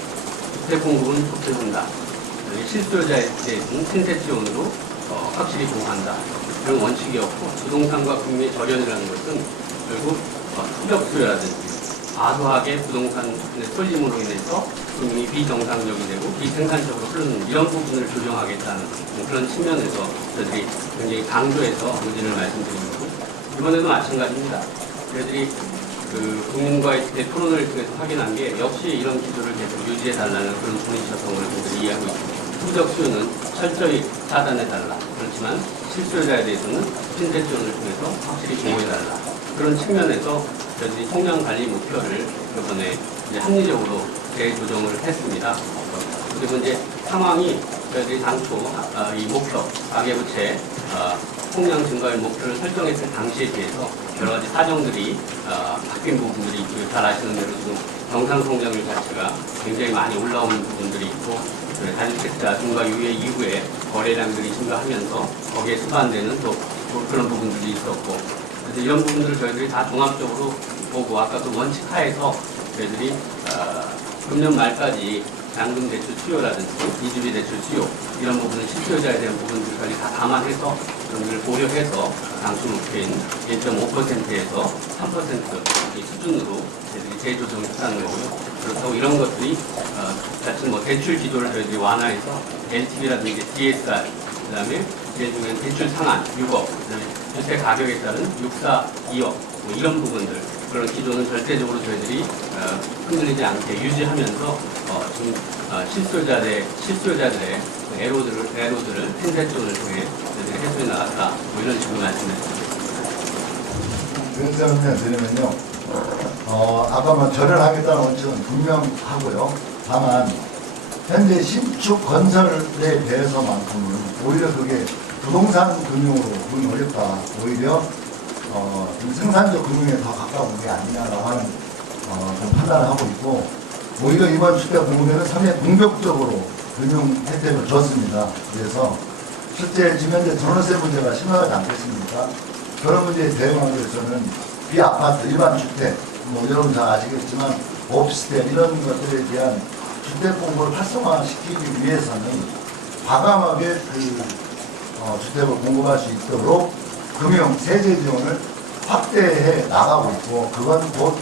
주택 공급은 촉진한다. 실수요자에 대해서는 신세 지원으로 확실히 보호한다. 이런 원칙이었고 부동산과 금융의 절연이라는 것은 결국 투기적 수요라든지 과도하게 부동산의 쏠림으로 인해서 금융이 비정상적이 되고 비생산적으로 흐르는 이런 부분을 조정하겠다는 그런 측면에서 저희들이 굉장히 강조해서 의지를 말씀드리는 거고 이번에도 마찬가지입니다. 저희들이 국민과의 토론을 통해서 확인한 게 역시 이런 기조를 계속 유지해달라는 그런 분위기였던 걸 저희들이 이해하고 있습니다. 투기적 수요는 철저히 차단해달라. 그렇지만 실수요자에 대해서는 신세 지원을 통해서 확실히 보호해달라. 그런 측면에서 저희들이 총량 관리 목표를 이번에 이제 합리적으로 재조정을 했습니다. 그리고 이제 상황이 저희들이 당초 이 목표, 가계부채 총량 증가율 목표를 설정했을 당시에 비해서 여러 가지 사정들이 바뀐 부분들이 있고 잘 아시는 대로 지금 경상 성장률 자체가 굉장히 많이 올라오는 부분들이 있고 단주택자 중과 유예 이후에 거래량들이 증가하면서 거기에 수반되는 또 그런 부분들이 있었고 그래서 이런 부분들을 저희들이 다 종합적으로 보고 아까 그 원칙 하에서 저희들이 금년 말까지 잔금 대출 수요라든지 이주비 대출 수요 이런 부분은 실수요자에 대한 부분들까지 다 감안해서 그런 고려해서 당초 목표인 1.5%에서 3% 수준으로 저희들이 재조정을 했다는 거고요. 그렇다고 이런 것들이 자칫 대출 기조를 저희들이 완화해서 LTV라든지 DSR 그다음에 제일 중요한 대출 상한 6억 그다음에 주택 가격에 따른 6사 2억 이런 부분들 그런 기조는 절대적으로 저희들이 흔들리지 않게 유지하면서 지금 실수요자들의 애로들을 생산권을 통해 저희들이 해소해 나갔다 이런 식으로 말씀드렸습니다. 설명 드리면요. 아까 절연하겠다는 원칙은 분명하고요. 다만 현재 신축 건설에 대해서만큼은 오히려 그게 부동산 금융으로 보기 어렵다. 오히려 생산적 금융에 더 가까운 게 아니냐라고 하는 좀 판단을 하고 있고 오히려 이번 주택 공급에는 상당히 공격적으로 금융 혜택을 줬습니다. 그래서 실제 지금 현재 전월세 문제가 심각하지 않겠습니까? 그런 문제에 대응하기 위해서는 비아파트, 일반 주택, 여러분 잘 아시겠지만 오피스텔 이런 것들에 대한 주택 공급을 활성화시키기 위해서는 과감하게 주택을 공급할 수 있도록 금융, 세제 지원을 확대해 나가고 있고 그건 곧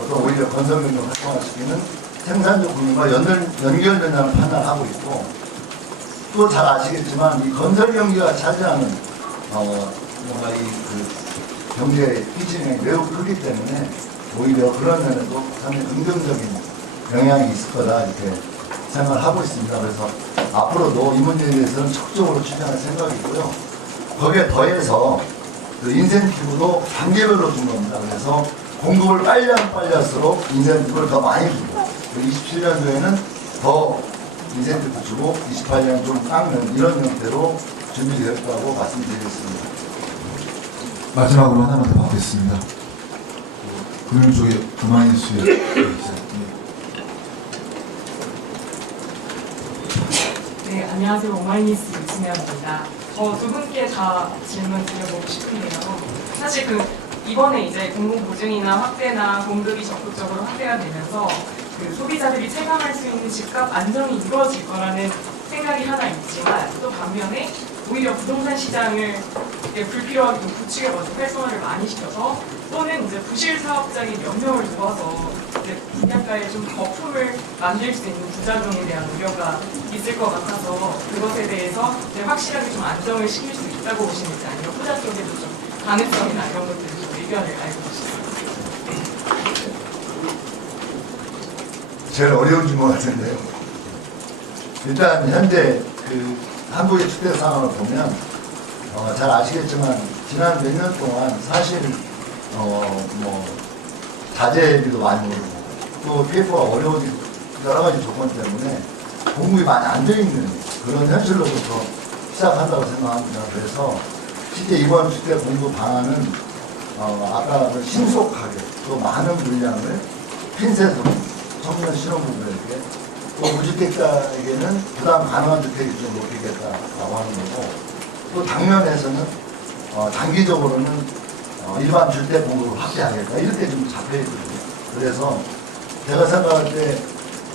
어떤 오히려 건설 경력을 활성화시키는 생산적 금융과 연결된다는 판단을 하고 있고 또 잘 아시겠지만 이 건설 경기가 차지하는 뭔가 경제의 피진이 매우 크기 때문에 오히려 그런 면에도 상당히 긍정적인 영향이 있을 거다 이렇게 생각을 하고 있습니다. 그래서 앞으로도 이 문제에 대해서는 적극적으로 추진할 생각이고요. 거기에 더해서 인센티브도 단계별로 준 겁니다. 그래서 공급을 빨리 하면 빨리 할수록 인센티브를 더 많이 주고 27년도에는 더 인센티브 주고 28년 좀 깎는 이런 형태로 준비되었다고 말씀드리겠습니다. 마지막으로 하나만 더 받겠습니다. 금융 쪽에 그만인 수요. 네, 안녕하세요. 오마이뉴스 유진혜입니다. 두 분께 다 질문 드려보고 싶은데요. 사실 이번에 이제 공공보증이나 확대나 공급이 적극적으로 확대가 되면서 소비자들이 체감할 수 있는 집값 안정이 이루어질 거라는 생각이 하나 있지만 또 반면에 오히려 부동산 시장을 이렇게 불필요하게 좀 부추겨가지고 활성화를 많이 시켜서 또는 이제 부실 사업장에 몇 명을 모아서 이제 분양가에 좀 거품을 만들 수 있는 부작용에 대한 우려가 있을 것 같아서 그것에 대해서 이제 확실하게 좀 안정을 시킬 수 있다고 보시는지 아니면 후자 쪽에도 좀 가능성이나 이런 것들을 좀 의견을 알고 계시나요? 제일 어려운 질문 같은데요. 일단 현재 그 한국의 주택 상황을 보면 잘 아시겠지만 지난 몇 년 동안 사실 뭐 자재비도 많이 오르고 또 PF가 어려워진 여러 가지 조건 때문에 공급이 많이 안 돼 있는 그런 현실로부터 시작한다고 생각합니다. 그래서 실제 이번 주택 공급 방안은 아까 그 신속하게 또 많은 물량을 핀셋으로 청년 신혼부부에게 또 무주택자에게는 부담 가능한 주택이 좀 높이겠다라고 하는 거고 또 당면에서는 단기적으로는 일반 주택 공급을 확대하겠다 이렇게 좀 잡혀 있거든요. 그래서 제가 생각할 때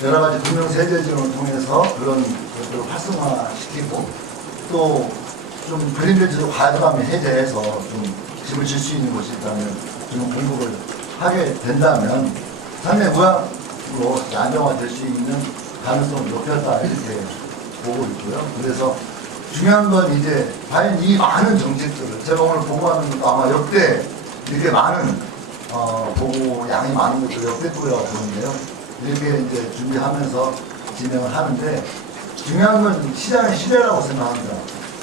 여러 가지 금융 세제 지원을 통해서 그런 것들을 활성화시키고 또 좀 그린벨트 과도감을 해제해서 좀 집을 질 수 있는 곳이 있다면 좀 공급을 하게 된다면 삶의 무항으로 안정화될 수 있는 가능성을 높였다 이렇게 보고 있고요. 그래서 중요한 건 이제 과연 이 많은 정책들을 제가 오늘 보고하는 것도 아마 역대 이렇게 많은 보고 양이 많은 것도 역대급이라고 보는데요. 이렇게 이제 준비하면서 진행을 하는데 중요한 건 시장의 신뢰라고 생각합니다.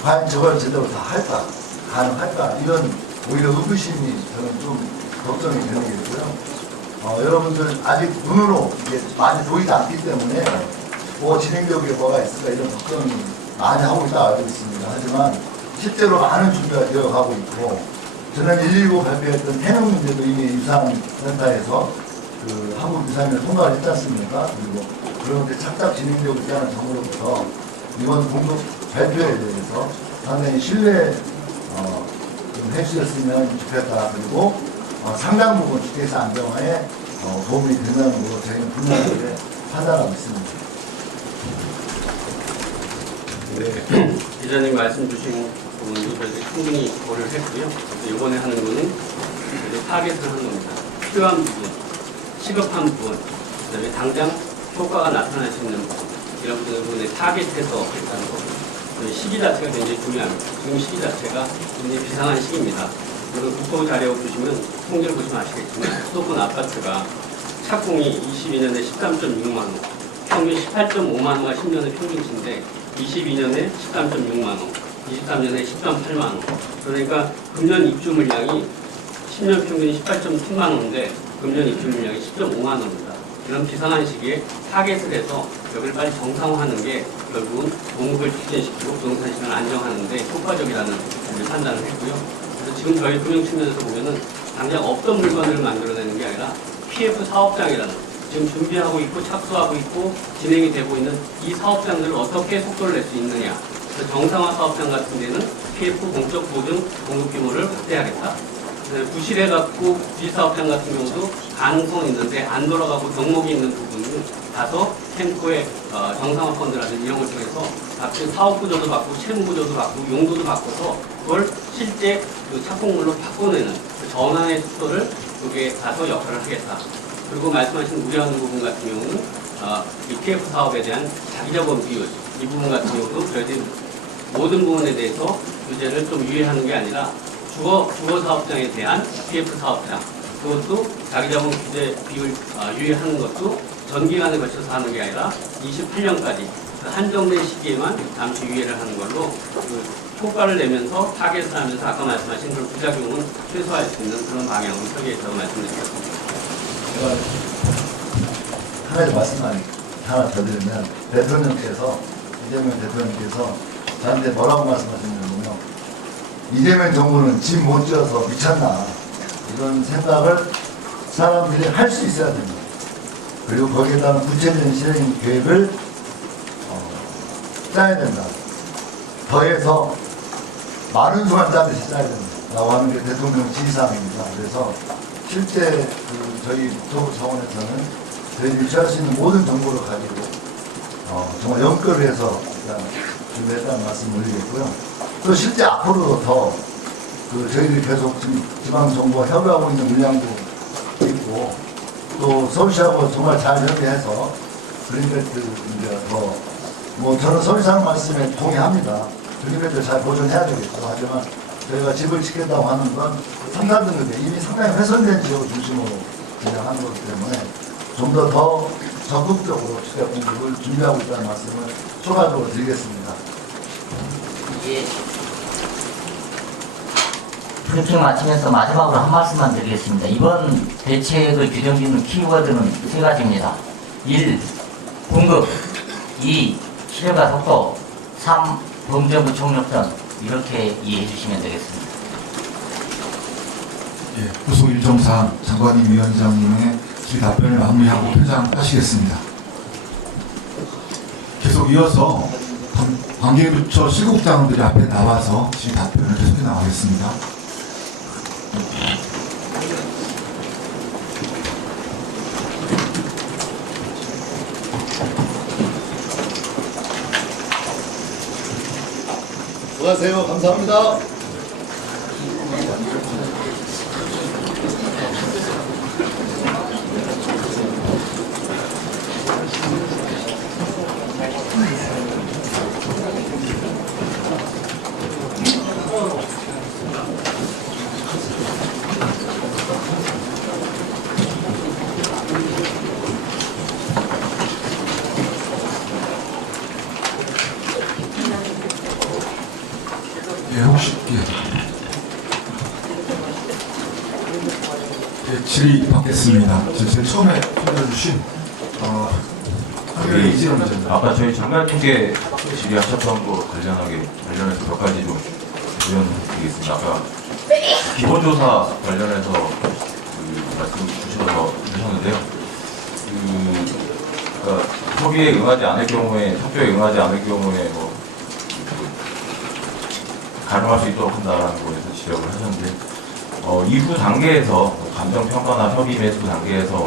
과연 저걸 제대로 다 할까? 가능할까? 이런 오히려 의구심이 저는 좀 걱정이 되는 게 있고요. 여러분들 아직 눈으로 이게 많이 보이지 않기 때문에 진행적인 게 뭐가 있을까 이런 걱정이 많이 하고 있다 알고 있습니다. 하지만 실제로 많은 준비가 되어가고 있고 저는 119 발표했던 해능 문제도 이미 유산센터에서 그 한국 유산을 통과를 했지 않습니까? 그리고 그런 데 착착 진행되고 있다는 점으로부터 이번 공급 발표에 대해서 상당히 신뢰 좀 해주셨으면 좋겠다. 그리고 상당 부분 주택사 안정화에 도움이 된다는 걸로 저희는 분명하게 판단하고 있습니다. 네. 기자님 말씀 주신 부분도 저희들이 충분히 고려를 했고요. 이번에 하는 거는 타겟을 하는 겁니다. 필요한 부분, 시급한 부분, 그다음에 당장 효과가 나타날 수 있는 부분, 이런 부분에 타겟해서 했다는 거고 시기 자체가 굉장히 중요합니다. 지금 시기 자체가 굉장히 비상한 시기입니다. 여러분 국토부 자료 보시면 통계를 보시면 아시겠지만 수도권 아파트가 착공이 22년에 13.6만 원, 평균 18.5만 원과 10년의 평균치인데 22년에 13.6만 원, 23년에 10.8만 원. 그러니까 금년 입주 물량이 10년 평균이 18.7만 원인데 금년 입주 물량이 10.5만 원입니다. 이런 비상한 시기에 타겟을 해서 여기를 빨리 정상화하는 게 결국은 공급을 촉진시키고 부동산 시장을 안정하는 데 효과적이라는 판단을 했고요. 그래서 지금 저희 금융 측면에서 보면은 당장 없던 물건들을 만들어내는 게 아니라 PF 사업장이라는 지금 준비하고 있고 착수하고 있고 진행이 되고 있는 이 사업장들을 어떻게 속도를 낼 수 있느냐. 그래서 정상화 사업장 같은 데는 PF 공적 보증 공급 규모를 확대하겠다. 부실해갖고 비사업장 같은 경우도 가능성은 있는데 안 돌아가고 덕목이 있는 부분은 가서 템코의 정상화 펀드라든지 이런 걸 통해서 각종 사업 구조도 바꾸고 채무 구조도 바꾸고 용도도 바꿔서 그걸 실제 그 착공물로 바꿔내는 그 전환의 속도를 그게 가서 역할을 하겠다. 그리고 말씀하신 우려하는 부분 같은 경우는 EPF 사업에 대한 자기자본 비율 이 부분 같은 경우도 저희들이 모든 부분에 대해서 규제를 좀 유예하는 게 아니라 주거 사업장에 대한 PF 사업장 그것도 자기자본 규제 비율 유예하는 것도 전기간에 걸쳐서 하는 게 아니라 28년까지 한정된 시기에만 잠시 유예를 하는 걸로 그 효과를 내면서 타겟을 하면서 아까 말씀하신 그런 부작용은 최소화할 수 있는 그런 방향으로 설계했다고 말씀드리겠습니다. 제가 한 가지 말씀만 하나 더 드리면 대통령께서 이재명 대통령께서 저한테 뭐라고 말씀하셨냐면요. 이재명 정부는 집 못 지어서 미쳤나 이런 생각을 사람들이 할 수 있어야 됩니다. 그리고 거기에 따른 구체적인 실행 계획을 짜야 된다. 더해서 많은 수만 짜듯이 짜야 된다. 라고 하는 게 대통령 지시사항입니다. 그래서 실제 저희 국토부 차원에서는 저희들이 취할 수 있는 모든 정보를 가지고 정말 연결을 해서 일단 준비했다는 말씀 올리겠고요. 또 실제 앞으로도 더 저희들이 계속 지방정부와 협의하고 있는 물량도 있고 또 서울시하고 정말 잘 협의해서 그린벨트 이제 뭐 저는 서울시장 말씀에 동의합니다. 그린벨트 잘 보존해야 되겠죠. 하지만 저희가 집을 짓겠다고 하는 건 3, 4등급에 이미 상당히 훼손된 지역을 중심으로 진행하는 거기 때문에 좀 더 적극적으로 주택 공급을 준비하고 있다는 말씀을 추가적으로 드리겠습니다. 예. 브리핑 마치면서 마지막으로 한 말씀만 드리겠습니다. 이번 대책을 규정짓는 키워드는 세 가지입니다. 1. 공급 2. 실효가 속도 3. 범정부 총력전 이렇게 이해해 주시면 되겠습니다. 예, 구속 일정상 장관님 위원장님의 질 답변을 마무리하고 퇴장하시겠습니다. 계속 이어서 관계부처 실국장들이 앞에 나와서 질 답변을 계속해 나가겠습니다. 수고하세요. 감사합니다. 예, 혹시 질의 받겠습니다. 제일 처음에 소개해 주신 한겨레 이재용 기자입니다. 아까 저희 장관님께 질의하셨던 거 관련해서 몇 가지 좀 질문드리겠습니다. 아까 기본조사 관련해서 말씀 주셨는데요. 그러니까 협의에 응하지 않을 경우에, 협조에 응하지 않을 경우에 가능할 수 있도록 한다라는 거에서 지적을 하셨는데, 이후 단계에서 감정평가나 협의 매수 단계에서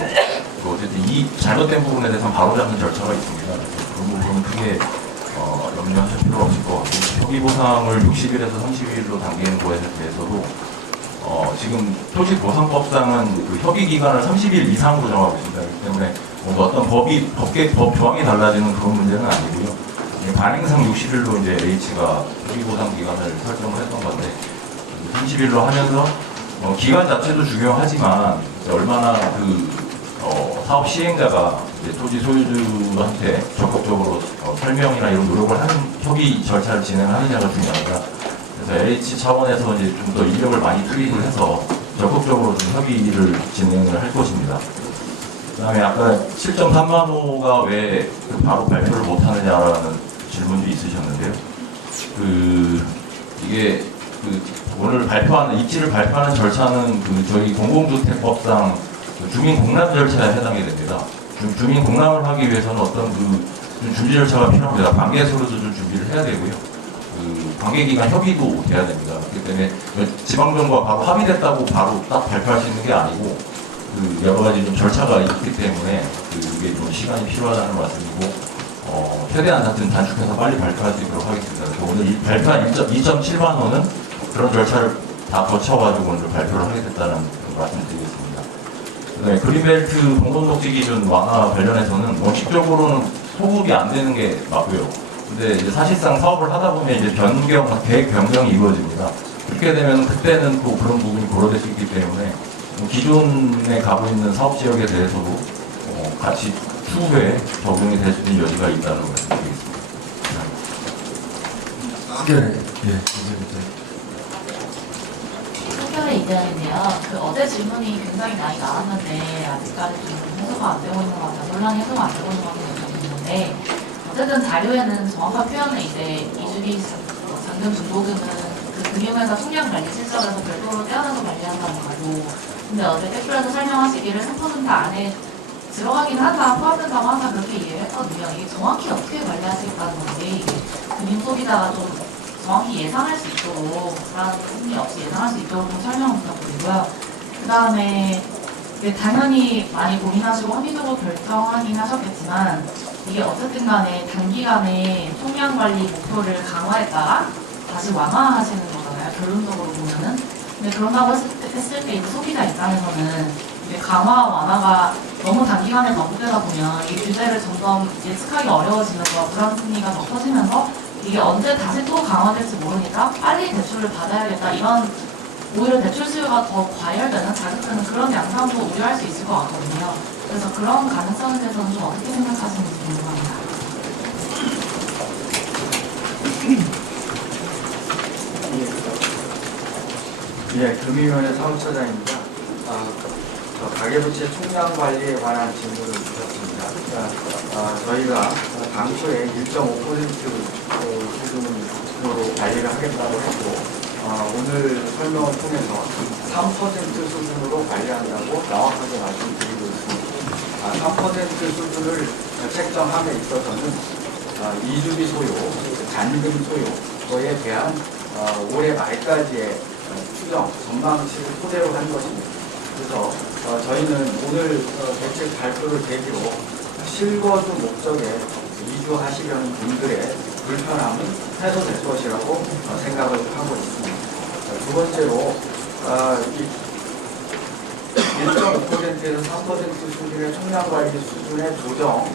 어쨌든 이 잘못된 부분에 대해서 바로잡는 절차가 있습니다. 그런 부분은 크게 염려하실 필요가 없을 것 같고, 협의 보상을 60일에서 30일로 당기는 거에 대해서도 지금 토지보상법상은 그 협의 기간을 30일 이상으로 정하고 있습니다. 그렇기 때문에 어떤 법 조항이 달라지는 그런 문제는 아니고요. 반행상 60일로 이제 H가 협의 보상 기간을 설정을 했던 건데 30일로 하면서 기간 자체도 중요하지만 얼마나 사업 시행자가 이제 토지 소유주한테 적극적으로 설명이나 이런 노력을 하는 협의 절차를 진행하느냐가 중요합니다. 그래서 LH 차원에서 이제 좀 더 인력을 많이 투입을 해서 적극적으로 좀 협의를 진행을 할 것입니다. 그다음에 아까 7.3만 호가 왜 바로 발표를 못 하느냐라는 질문도 있으셨는데요. 이게 오늘 발표하는 입지를 발표하는 절차는 저희 공공주택법상 주민 공람 절차에 해당이 됩니다. 주민 공람을 하기 위해서는 어떤 준비 절차가 필요합니다. 관계서로도 좀 준비를 해야 되고요. 관계기관 협의도 돼야 됩니다. 그렇기 때문에 지방정부가 바로 합의됐다고 바로 딱 발표할 수 있는 게 아니고 여러 가지 좀 절차가 있기 때문에 이게 좀 시간이 필요하다는 말씀이고 최대한 단축해서 빨리 발표할 수 있도록 하겠습니다. 그래서 오늘 이 발표한 2.7만 호는 그런 절차를 다 거쳐가지고 오늘 발표를 하게 됐다는 말씀드리겠습니다. 그다음에 그린벨트 공동녹지 기준 완화 관련해서는 원칙적으로는 소급이 안 되는 게 맞고요. 근데 이제 사실상 사업을 하다 보면 이제 계획 변경이 이루어집니다. 그렇게 되면 그때는 또 그런 부분이 고려될 수 있기 때문에 기존에 가고 있는 사업 지역에 대해서도 같이 추후에 적용이 될 수 있는 여지가 있다는 걸 말씀드리겠습니다. 한겨레 이재용 한겨레 이재용인데요. 어제 질문이 굉장히 많이 나왔는데 아직까지 좀 해소가 안 되고 있는 것 같아요. 논란이 해소가 안 되고 있는 것 같아요. 있는데 어쨌든 자료에는 정확한 표현은 이제 이주기 잔금 중도금은 금융회사 총량관리 실적에서 별도로 떼어내서 관리한다는 거고, 근데 어제 댓글에서 설명하시기를 3% 안에 들어가긴 한다, 포함된다고 항상 그렇게 이해를 했거든요. 이게 정확히 어떻게 관리하시겠다는 건지 금융 소비자가 좀 정확히 예상할 수 있도록 불안 심리 없이 예상할 수 있도록 좀 설명 부탁드리고요. 그 다음에 당연히 많이 고민하시고 합리적으로 결정하긴 하셨겠지만 이게 어쨌든 간에 단기간에 총량 관리 목표를 강화했다가 다시 완화하시는 거잖아요. 결론적으로 보면은. 근데 그런다고 했을 때 이제 소비자 입장에서는 이제 강화 완화가 너무 단기간에 반복되다 보면 이 규제를 점점 예측하기 어려워지면서 불안심리가 더 커지면서 이게 언제 다시 또 강화될지 모르니까 빨리 대출을 받아야겠다 이런 오히려 대출 수요가 더 과열되는 자극되는 그런 양상도 우려할 수 있을 것 같거든요. 그래서 그런 가능성에 대해서는 좀 어떻게 생각하시는지 궁금합니다. 예, 금융위원회 사무처장입니다. 가계부채 총량 관리에 관한 질문을 주셨습니다. 저희가 당초에 1.5% 수준으로 관리를 하겠다고 했고, 오늘 설명을 통해서 3% 수준으로 관리한다고 명확하게 말씀드리고 있습니다. 3% 수준을 책정함에 있어서는 이주비 소요, 잔금 소요에 대한 올해 말까지의 추정, 전망치를 토대로 한 것입니다. 그래서 저희는 오늘 대책 발표를 계기로 실거주 목적에 이주하시려는 분들의 불편함은 해소될 것이라고 생각을 하고 있습니다. 두 번째로 1.5%에서 3% 수준의 총량관리 수준의 조정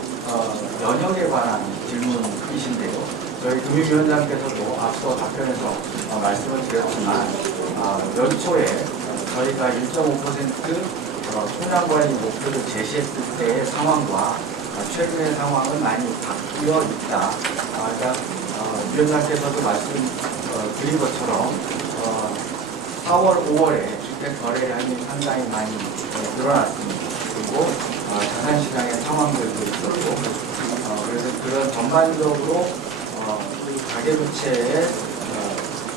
연역에 관한 질문이신데요. 저희 금융위원장께서도 앞서 답변에서 말씀을 드렸지만 연초에 저희가 1.5% 총량관리 목표를 제시했을 때의 상황과 최근의 상황은 많이 바뀌어 있다. 그러니까 위원장께서도 말씀드린 것처럼 4월, 5월에 주택 거래량이 상당히 많이 늘어났습니다. 그리고 자산시장의 상황들도 있었고 그래서 그런 전반적으로 가계부채의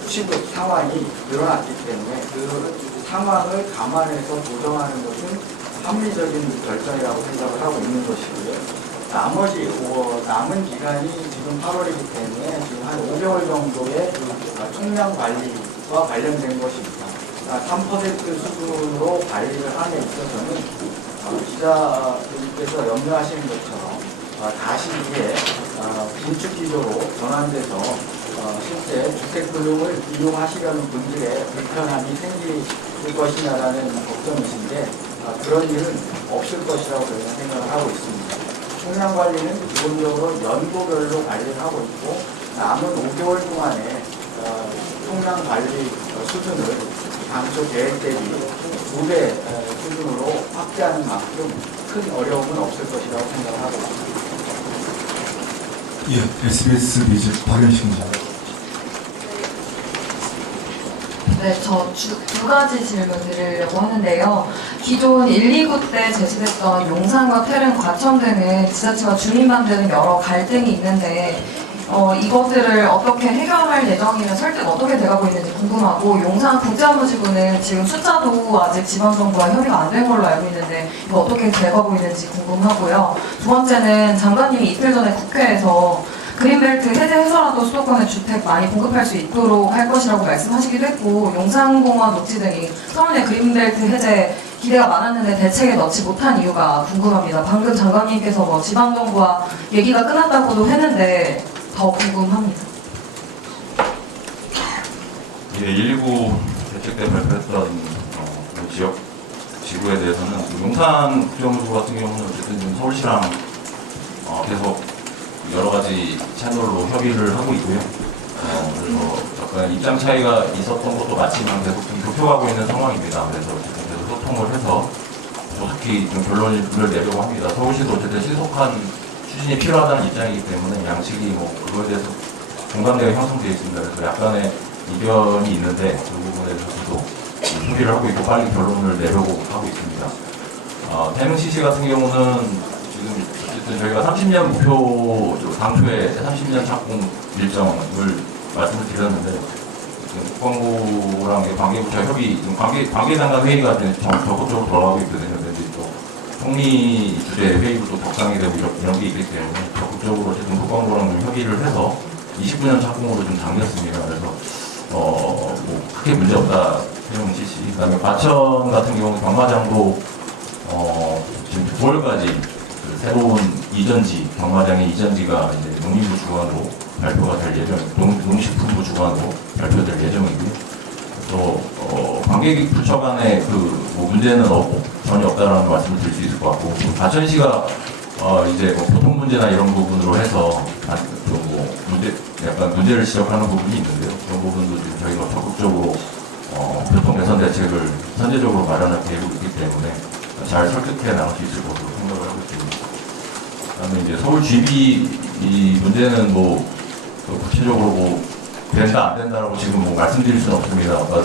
취급 상황이 늘어났기 때문에 그 상황을 감안해서 조정하는 것은 합리적인 결정이라고 생각을 하고 있는 것이고요. 나머지 남은 기간이 지금 8월이기 때문에 지금 한 5개월 정도의 총량 관리와 관련된 것입니다. 3% 수준으로 관리를 함에 있어서는 기자분께서 염려하시는 것처럼 다시 이게 긴축 기조로 전환돼서 실제 주택금융을 이용하시려는 분들의 불편함이 생길 것이냐라는 걱정이신데 그런 일은 없을 것이라고 저희는 생각을 하고 있습니다. 총량 관리는 기본적으로 연도별로 관리를 하고 있고 남은 5개월 동안에 총량 관리 수준을 당초 계획 대비 2배 수준으로 확대하는 만큼 큰 어려움은 없을 것이라고 생각을 하고 있습니다. 예, SBS 미즈 박연식 기자. 네, 저 두 가지 질문 드리려고 하는데요. 기존 129 때 제시됐던 용산과 태릉, 과천 등은 지자체와 주민만 되는 여러 갈등이 있는데 이것들을 어떻게 해결할 예정이면 설득 어떻게 돼가고 있는지 궁금하고 용산 국제안보지구는 지금 숫자도 아직 지방정부와 협의가 안 된 걸로 알고 있는데 이거 어떻게 돼가고 있는지 궁금하고요. 두 번째는 장관님이 이틀 전에 국회에서 그린벨트 해제해서라도 수도권에 주택 많이 공급할 수 있도록 할 것이라고 말씀하시기도 했고 용산공원 녹지 등이 서울의 그린벨트 해제 기대가 많았는데 대책에 넣지 못한 이유가 궁금합니다. 방금 장관님께서 뭐 지방정부와 얘기가 끝났다고도 했는데 더 궁금합니다. 예, 119 대책 때 발표했던 지역 지구에 대해서는 용산 국제연구소 같은 경우는 어쨌든 지금 서울시랑 계속 여러 가지 채널로 협의를 하고 있고요. 그래서 약간 입장 차이가 있었던 것도 맞지만 계속 좀 좁혀가고 있는 상황입니다. 그래서 계속 소통을 해서 조속히 좀 결론을 내려고 합니다. 서울시도 어쨌든 신속한 추진이 필요하다는 입장이기 때문에 양측이 뭐 그거에 대해서 공감대가 형성되어 있습니다. 그래서 약간의 이견이 있는데 그 부분에 대해서도 협의를 하고 있고 빨리 결론을 내려고 하고 있습니다. 태릉 CC 같은 경우는 지금 어쨌든 저희가 30년 목표 당초에 30년 착공 일정을 말씀을 드렸는데 지금 국방부랑 관계부처 협의, 관계장관 회의가 적극적으로 돌아가고 있거든요. 그래서 또 총리 주재 회의도 또 격상이 되고 이런 게 있기 때문에 적극적으로 어쨌든 국방부랑 협의를 해서 29년 착공으로 좀 당겼습니다. 그래서 뭐 크게 문제 없다. 태릉 CC. 그다음에 과천 같은 경우 경마장도 지금 9월까지 새로운 이전지, 경마장의 이전지가 이제 농림부 주관으로 발표가 될 예정, 농식품부 주관으로 발표될 예정이고요. 또 관계기획 부처 간에 뭐 문제는 전혀 없다라는 말씀을 드릴 수 있을 것 같고, 과천시가 이제 뭐 교통 문제나 이런 부분으로 해서 뭐 약간 문제를 지적하는 부분이 있는데요. 그런 부분도 지금 저희가 적극적으로 교통 개선 대책을 선제적으로 마련할 계획이 있기 때문에 잘 설득해 나갈 수 있을 것으로 생각을 하고 있습니다. 그다음에 이제 서울 GB 이 문제는 뭐 구체적으로 뭐 된다 안 된다라고 지금 뭐 말씀드릴 수는 없습니다. 아까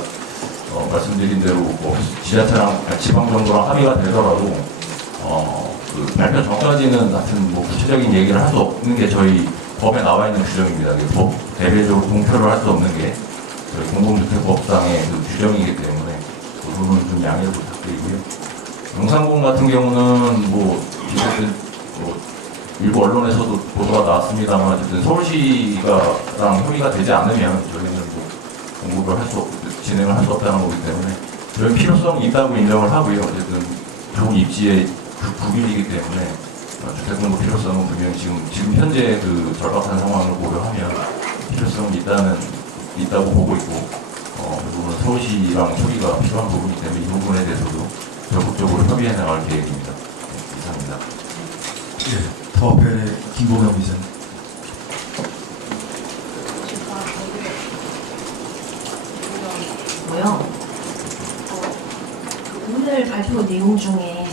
말씀드린 대로 뭐 지자체랑 지방 정부랑 합의가 되더라도 그 발표 전까지는 하여튼 뭐 구체적인 얘기를 할 수 없는 게 저희 법에 나와 있는 규정입니다. 법 대외적으로 공표를 할 수 없는 게 저희 공공주택법상의 그 규정이기 때문에 그 부분은 좀 양해를 부탁드리고요. 용산공 같은 경우는 뭐 일부 언론에서도 보도가 나왔습니다만 어쨌든 서울시가랑 협의가 되지 않으면 저희는 뭐 공급을 진행을 할 수 없다는 거기 때문에 저희 필요성이 있다고 인정을 하고요. 어쨌든 좋은 입지의 구빌이기 때문에 주택공급 필요성은 분명히 지금 현재 그 절박한 상황을 고려하면 필요성이 있다고 보고 있고, 그 부분은 서울시랑 협의가 필요한 부분이기 때문에 이 부분에 대해서도 적극적으로 협의해 나갈 계획입니다. 네, 이상입니다. 예, 더벨의 김보경 기자님. 오늘 발표 내용 중에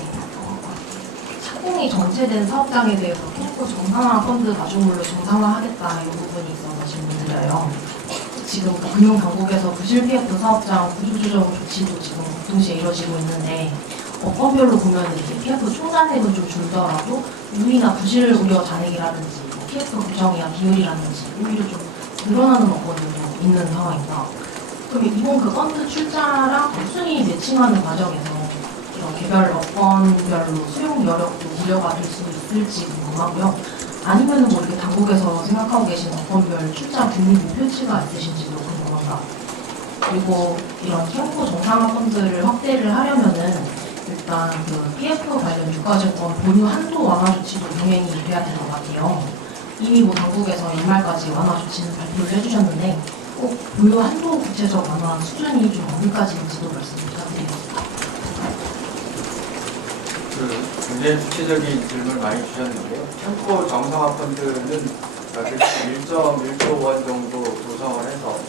착공이 정체된 사업장에 대해서 캠프 정상화 펀드 가중물로 정상화하겠다 이런 부분이 있어서 질문드려요. 지금 금융당국에서 부실 PF 사업장 구조조정 조치도 지금 동시에 이루어지고 있는데 업권별로 보면 이제 PF 총잔액은 좀 줄더라도 유의나 부실 우려 잔액이라든지 PF 구정이나 비율이라든지 오히려 좀 늘어나는 업권도 좀 있는 상황입니다. 그럼 이번 그 펀드 출자랑 순위 매칭하는 과정에서 이런 개별 업권별로 수용 여력도 무료가 될 수 있을지 궁금하고요. 아니면은 뭐 이렇게 당국에서 생각하고 계신 업권별 출자 금리 목표치가 있으신지도 궁금합니다. 그리고 이런 캠프 정상화 펀드를 확대를 하려면은 일단 그 PF 관련 유가증권 보유 한도 완화 조치도 병행이 돼야 되는 것 같아요. 이미 뭐 당국에서 연말까지 완화 조치는 발표를 해주셨는데 꼭 보유 한도 구체적 완화 수준이 좀 어디까지인지도 말씀 부탁드리겠습니다. 굉장히 구체적인 질문을 많이 주셨는데요. 캠프 정상화 펀드는 1.1조 원 정도 조성을 해서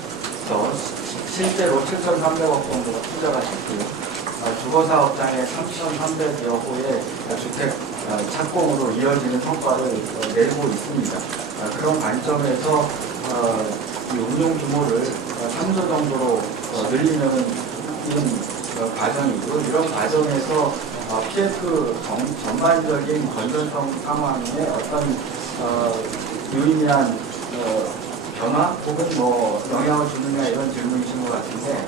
실제로 7,300억 정도가 투자가 됐고요. 주거사업장의 3,300여 호의 주택 착공으로 이어지는 성과를 내고 있습니다. 그런 관점에서 이 운용 규모를 3조 정도로 늘리는 과정이고, 이런 과정에서 PF 전반적인 건전성 상황에 어떤 유의미한 변화 혹은 뭐 영향을 주느냐 이런 질문이신 것 같은데,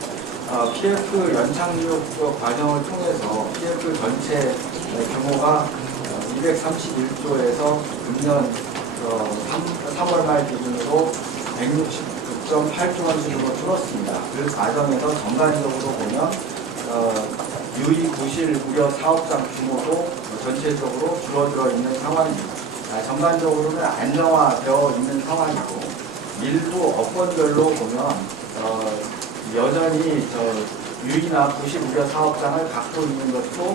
PF 연착륙 과정을 통해서 PF 전체 규모가 231조에서 금년 3월 말 기준으로 169.8조 원 수준으로 줄었습니다. 그 과정에서 전반적으로 보면 유의 부실 우려 사업장 규모도 전체적으로 줄어들어 있는 상황입니다. 전반적으로는 안정화되어 있는 상황이고, 일부 업권별로 보면 여전히 유의나 부실 우려 사업장을 갖고 있는 것도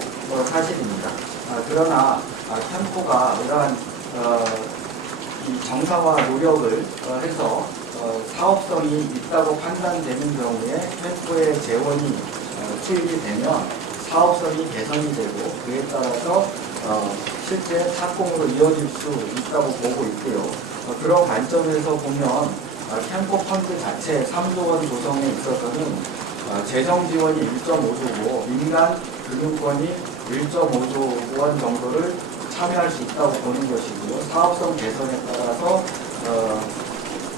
사실입니다. 그러나 캠코가 이러한 이 정상화 노력을 해서 사업성이 있다고 판단되는 경우에 캠코의 재원이 투입이 되면 사업성이 개선이 되고, 그에 따라서 실제 착공으로 이어질 수 있다고 보고 있고요. 그런 관점에서 보면 캠코 펀드 자체 3조 원 조성에 있어서는 재정 지원이 1.5조고 민간 금융권이 1.5조 원 정도를 참여할 수 있다고 보는 것이고요. 사업성 개선에 따라서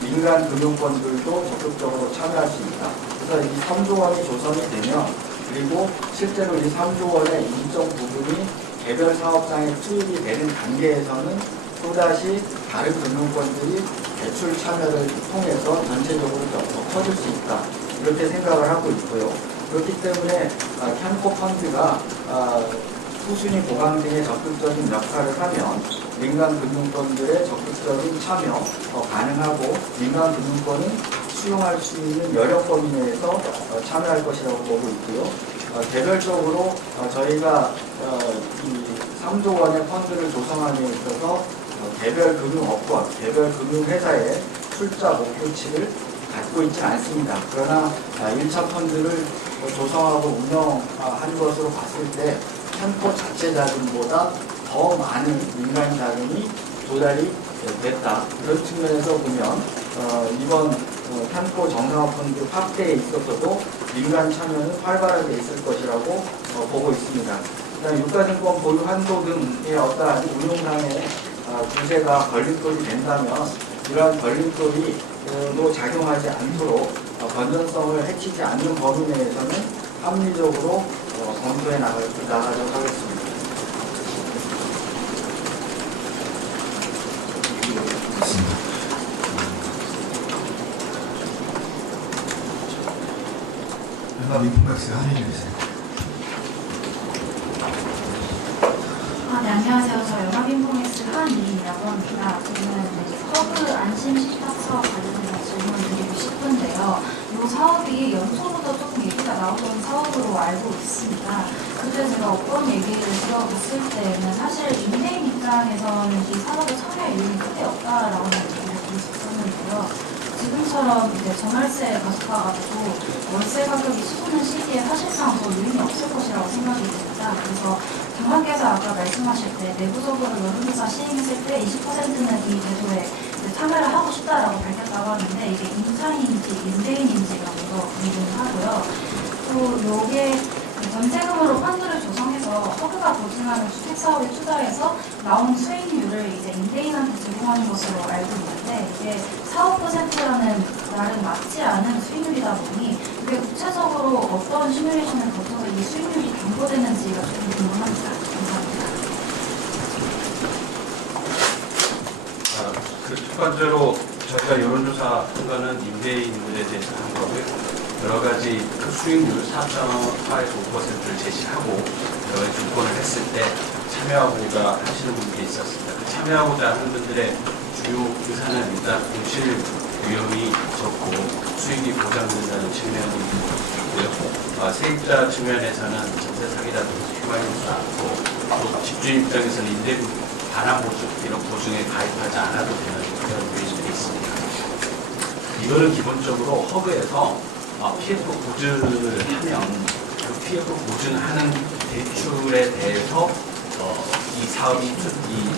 민간 금융권들도 적극적으로 참여할 수 있다. 그래서 이 3조 원이 조성이 되면, 그리고 실제로 이 3조 원의 일정 부분이 개별 사업장에 투입이 되는 단계에서는 또다시 다른 금융권들이 대출 참여를 통해서 전체적으로 더 커질 수 있다. 이렇게 생각을 하고 있고요. 그렇기 때문에 캠코 펀드가 수순위 보강 등의 적극적인 역할을 하면 민간 금융권들의 적극적인 참여 가능하고 민간 금융권은 수용할 수 있는 여력 범위 내에서 참여할 것이라고 보고 있고요. 개별적으로 저희가 이 3조 원의 펀드를 조성하기 위해 있어서 개별 금융업권, 개별 금융회사의 출자 목표치를 갖고 있지 않습니다. 그러나 1차 펀드를 조성하고 운영한 것으로 봤을 때 템포 자체 자금보다 더 많은 민간 자금이 조달이 됐다. 그런 측면에서 보면 이번 템포 정상화 펀드 확대에 있어서도 민간 참여는 활발하게 있을 것이라고 보고 있습니다. 그다음 유가증권 보유 한도 등의 어떠한 운용상의 규제가 걸림돌이 된다면 이러한 걸림돌이도 작용하지 않도록 건전성을 해치지 않는 범위 내에서는 합리적으로 검토해 나가도록 하겠습니다. 연합 인포맥스 한인이세요. 네, 안녕하세요. 저 연합인포맥스 한이라고 합니다. 저는 허브 안심시작 사업 관련해서 질문 드리고 싶은데요. 이 사업이 연초부터 조금 얘기가 나오던 사업으로 알고 있습니다. 그때 제가 어떤 얘기를 들어봤을 때는 사실 임대인 입장에서는 이 사업에 참여 이유는 크게 없다라고 얘기를 들을 수 있었는데요. 지금처럼 이제 전월세에 가속화가지고 월세 가격이 치솟는 시기에 사실상 더 유인이 없을 것이라고 생각이 듭니다. 그래서 장관께서 아까 말씀하실 때 내부적으로 여론조사 시행했을 때 20%는 이 제도에 참여를 하고 싶다라고 밝혔다고 하는데 이게 임차인인지 임대인인지가 먼저 궁금하고요. 또 이게 전세금으로 펀드를 조성해서 허브가 보증하는 주택사업에 투자해서 나온 수익률을 이제 임대인한테 제공하는 것으로 알고 있는데 이게 4~5%라는 나름 맞지 않은 수익률이다 보니 이게 구체적으로 어떤 시뮬레이션을 거쳐서 이 수익률이 담보되는지가 좀 궁금합니다. 감사합니다. 첫 번째로 저희가 여론조사 한 거는 임대인들에 대해서 한 거고요. 여러 가지 그 수익률 4.8에서 5%를 제시하고 여러 가지 조건을 했을 때 참여하고자 하시는 분들이 있었습니다. 그 참여하고자 하는 분들의 주요 의사는 일단 공실 위험이 적고 수익이 보장된다는 측면이 있고요. 세입자 측면에서는 전세 사기라든지 휘말리지 않고 또 집주인 입장에서는 임대부 반환보증 이런 보증에 가입하지 않아도 되는 그런 요인들이 있습니다. 이거는 기본적으로 허브에서 PF 보증을 하면 그 PF 보증하는 대출에 대해서 이 사업이 이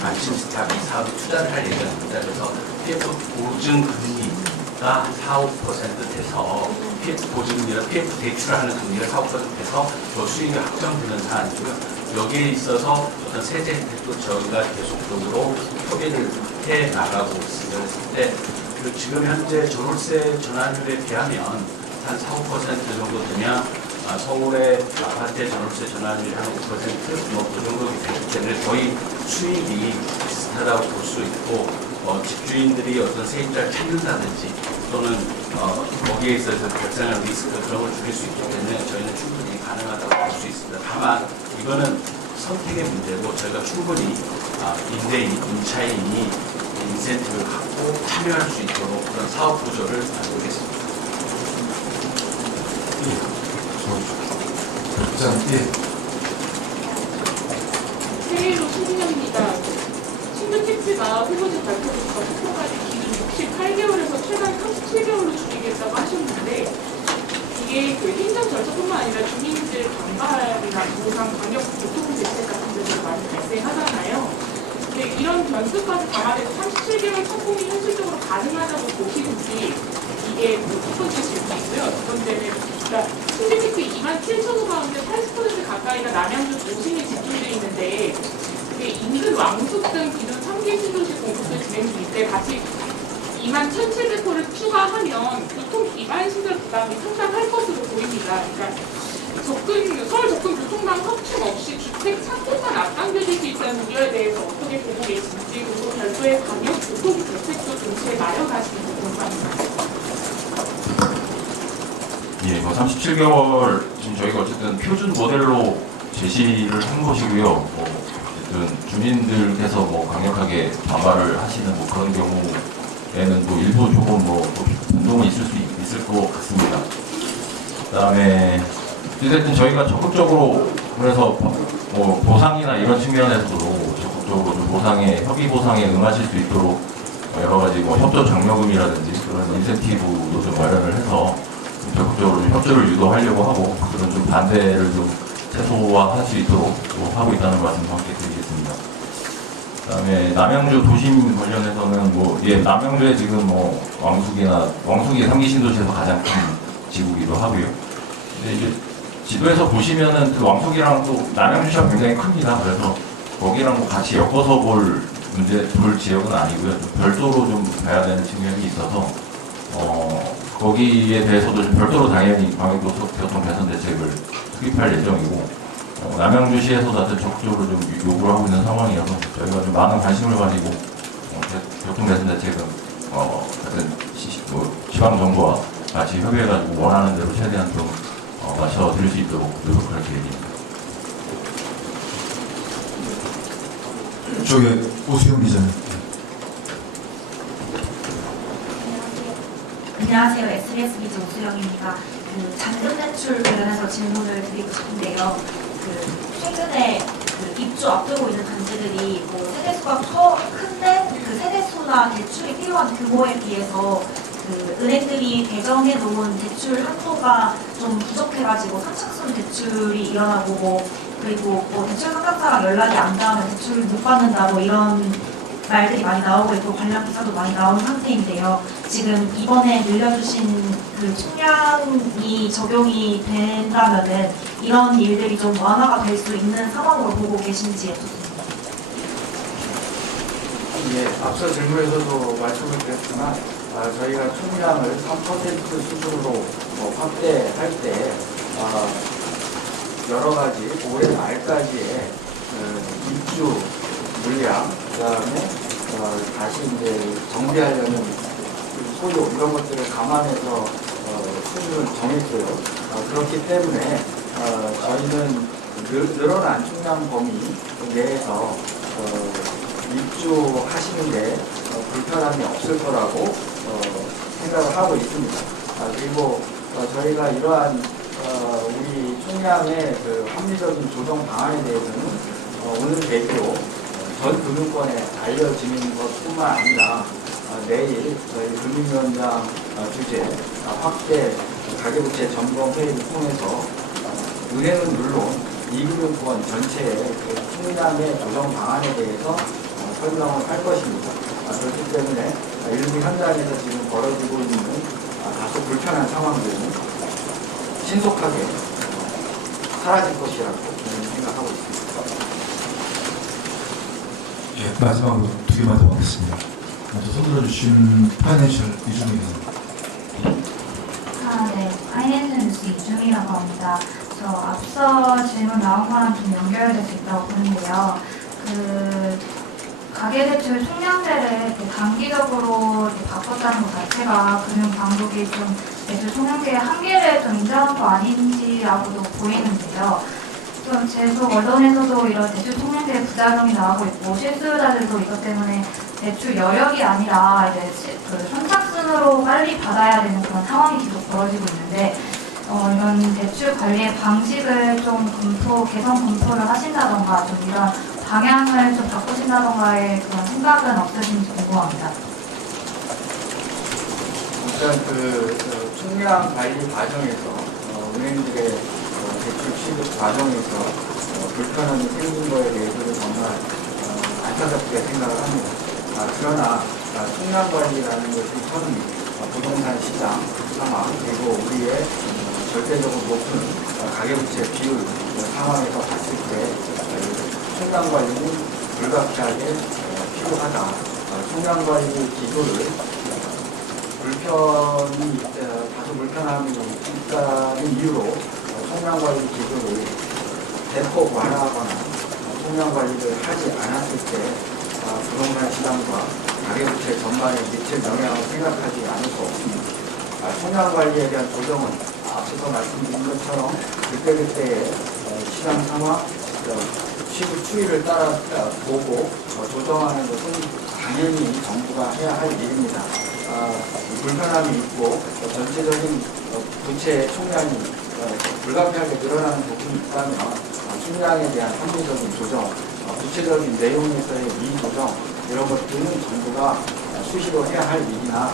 안심스탑 이 사업이 투자를 할 예정입니다. 그래서 PF 보증 금리가 4~5% 돼서 PF 보증금리가 PF 대출하는 금리가 4~5% 돼서 그 수익이 확정되는 사안이고요. 여기에 있어서 어떤 세제 혜택도 저희가 계속적으로 협의를 해 나가고 있습니다. 그랬을 때 지금 현재 전월세 전환율에 비하면 한 4~5% 정도 되면 서울의 아파트의 전월세 전환율이 한 5% 그 정도 되기 때문에 거의 수익이 비슷하다고 볼 수 있고 집주인들이 어떤 세입자를 찾는다든지 또는 거기에 있어서 발생하는 리스크 그런 걸 줄일 수 있기 때문에 저희는 충분히 가능하다고 볼 수 있습니다. 다만 이거는 선택의 문제고 저희가 충분히 임대인, 임차인이 인센티브를 갖고 참여할 수 있도록 그런 사업 구조를 만들겠습니다. 새해로 신진영입니다. 신규택지가 후보지 발표부터 투표까지 기준 68개월에서 최단 37개월로 줄이겠다고 하셨는데 이게 그 행정 절차뿐만 아니라 주민들 반발이나 보상, 방역, 교통 대책 같은 데서 많이 발생하잖아요. 근데 이런 변수까지 감안해서 37개월 착공이 현실적으로 가능하다고 보시는지 이게 첫 번째 질문이고요. 두 번째는 그러니까 신규택지 27,000호 가운데 80% 가까이가 남양주 도심에 집중되어 있는데 이게 인근 왕숙 등 기존 3개 신도시 공급도 진행 중일 때 같이 21,700호를 추가하면 교통 기반 시설 부담이 상당할 것으로 보입니다. 그러니까 서울 접근 교통망 확충 없이 주택 착공만 앞당겨질 수 있다는 우려에 대해서 어떻게 보고 계신지 그리고 별도의 방역 교통 대책도 동시에 마련하시는지 궁금합니다. 예, 37개월 지금 저희가 어쨌든 표준 모델로 제시를 한 것이고요. 주민들께서 뭐 강력하게 반발을 하시는 뭐 그런 경우에는 또 일부 조금 또 변동은 있을 것 같습니다. 그다음에 어쨌든 저희가 적극적으로 그래서 뭐 보상이나 이런 측면에서도 적극적으로 좀 협의 보상에 응하실 수 있도록 여러 가지 뭐 협조 장려금이라든지 그런 인센티브도 좀 마련을 해서 적극적으로 좀 협조를 유도하려고 하고 그런 좀 반대를 좀 최소화할 수 있도록 또 하고 있다는 말씀도 함께 드리겠습니다. 그다음에 남양주 도심 관련해서는 남양주에 지금 왕숙이 3기 신도시에서 가장 큰 지구기도 하고요. 근데 이제 지도에서 보시면은 그 왕숙이랑 또 남양주시가 굉장히 큽니다. 그래서 거기랑 같이 엮어서 볼 지역은 아니고요. 좀 별도로 좀 봐야 되는 측면이 있어서 거기에 대해서도 좀 별도로 당연히 광역교통 개선 대책을 수립할 예정이고 남양주시에서도 하여튼 적극적으로 좀 요구를 하고 있는 상황이어서 저희가 좀 많은 관심을 가지고 교통 개선 대책은 하여튼 지방 정부와 같이 협의해가지고 원하는 대로 최대한 좀 맞춰 드릴 수 있도록 노력할 계획입니다. 쪽에 오수영 기자님. 안녕하세요. SBS 기자 오수영입니다. 잔금 대출 관련해서 질문을 드리고 싶은데요. 최근에 입주 앞두고 있는 단지들이 세대수가 큰데 그 세대수나 대출이 필요한 규모에 비해서 은행들이 배정해 놓은 대출 한도가 좀 부족해가지고 선착순 대출이 일어나고 그리고 대출 상담사랑 연락이 안 닿으면 대출을 못 받는다 이런 말들이 많이 나오고 있고 관련 기사도 많이 나온 상태인데요. 지금 이번에 늘려주신 총량이 적용이 된다면은 이런 일들이 좀 완화가 될 수 있는 상황으로 보고 계신지 여쭙습니다. 예, 앞서 질문에서도 말씀을 드렸지만 저희가 총량을 3% 수준으로 확대할 때 여러 가지 올해 말까지의 입주 물량, 그다음에 다시 이제 정비하려는 소요 이런 것들을 감안해서 수준을 정했고요. 그렇기 때문에 저희는 늘어난 총량 범위 내에서 입주하시는데 불편함이 없을 거라고 생각을 하고 있습니다. 그리고 저희가 이러한 우리 총량의 합리적인 조정 방안에 대해서는 오늘 계기로 전 금융권에 알려지는 것뿐만 아니라 내일 저희 금융위원장 주재 확대 가계부채 점검 회의를 통해서 은행은 물론 이금융권 전체의 총량의 조정 방안에 대해서 설명을 할 것입니다. 그렇기 때문에 일부 현장에서 지금 벌어지고 있는 다소 불편한 상황들은 신속하게 사라질 것이라고 생각하고 있습니다. 예, 마지막으로 2개만 더 하겠습니다. 먼저 손 들어주신 파이낸셜 이준희 기자님. 네. 파이낸셜 뉴스 이준희라고 합니다. 저 앞서 질문 나온 거랑 좀 연결될 수 있다고 보는데요. 가계대출 총량제를 단기적으로 바꿨다는 것 자체가 금융당국이 좀 대출 총량제의 한계를 좀 인정한 거 아닌지라고도 보이는데요. 좀 계속 언론에서도 이런 대출 총량제의 부작용이 나오고 있고 실수요자들도 이것 때문에 대출 여력이 아니라 이제 선착순으로 빨리 받아야 되는 그런 상황이 계속 벌어지고 있는데 이런 대출 관리의 방식을 좀 개선 검토를 하신다던가 좀 이런 방향을 좀 바꾸신다던가의 그런 생각은 없으신지 궁금합니다. 일단 총량 관리 과정에서 은행들의 대출 취급 과정에서 불편함이 생긴 거에 대해서는 정말 안타깝게 생각을 합니다. 그러나 총량 관리라는 것이 현 부동산 시장 상황 그리고 우리의 절대적으로 높은 가계부채 비율 상황에서 봤을 때 총량 관리는 불가피하게 필요하다. 총량 관리 기조를 다소 불편함이 있다는 이유로 총량 관리 기조를 대폭 완화하거나 총량 관리를 하지 않았을 때 부동산 시장과 가계부채 전반에 미칠 영향을 생각하지 않을 수 없습니다. 총량 관리에 대한 조정은 앞서서 말씀드린 것처럼 그때그때의 시장 상황, 시국 추이를 따라 보고 조정하는 것은 당연히 정부가 해야 할 일입니다. 불편함이 있고 전체적인 부채 총량이 불가피하게 늘어나는 부분이 있다면 총량에 대한 합리적인 조정, 구체적인 내용에서의 미조정 이런 것들은 정부가 수시로 해야 할 일이나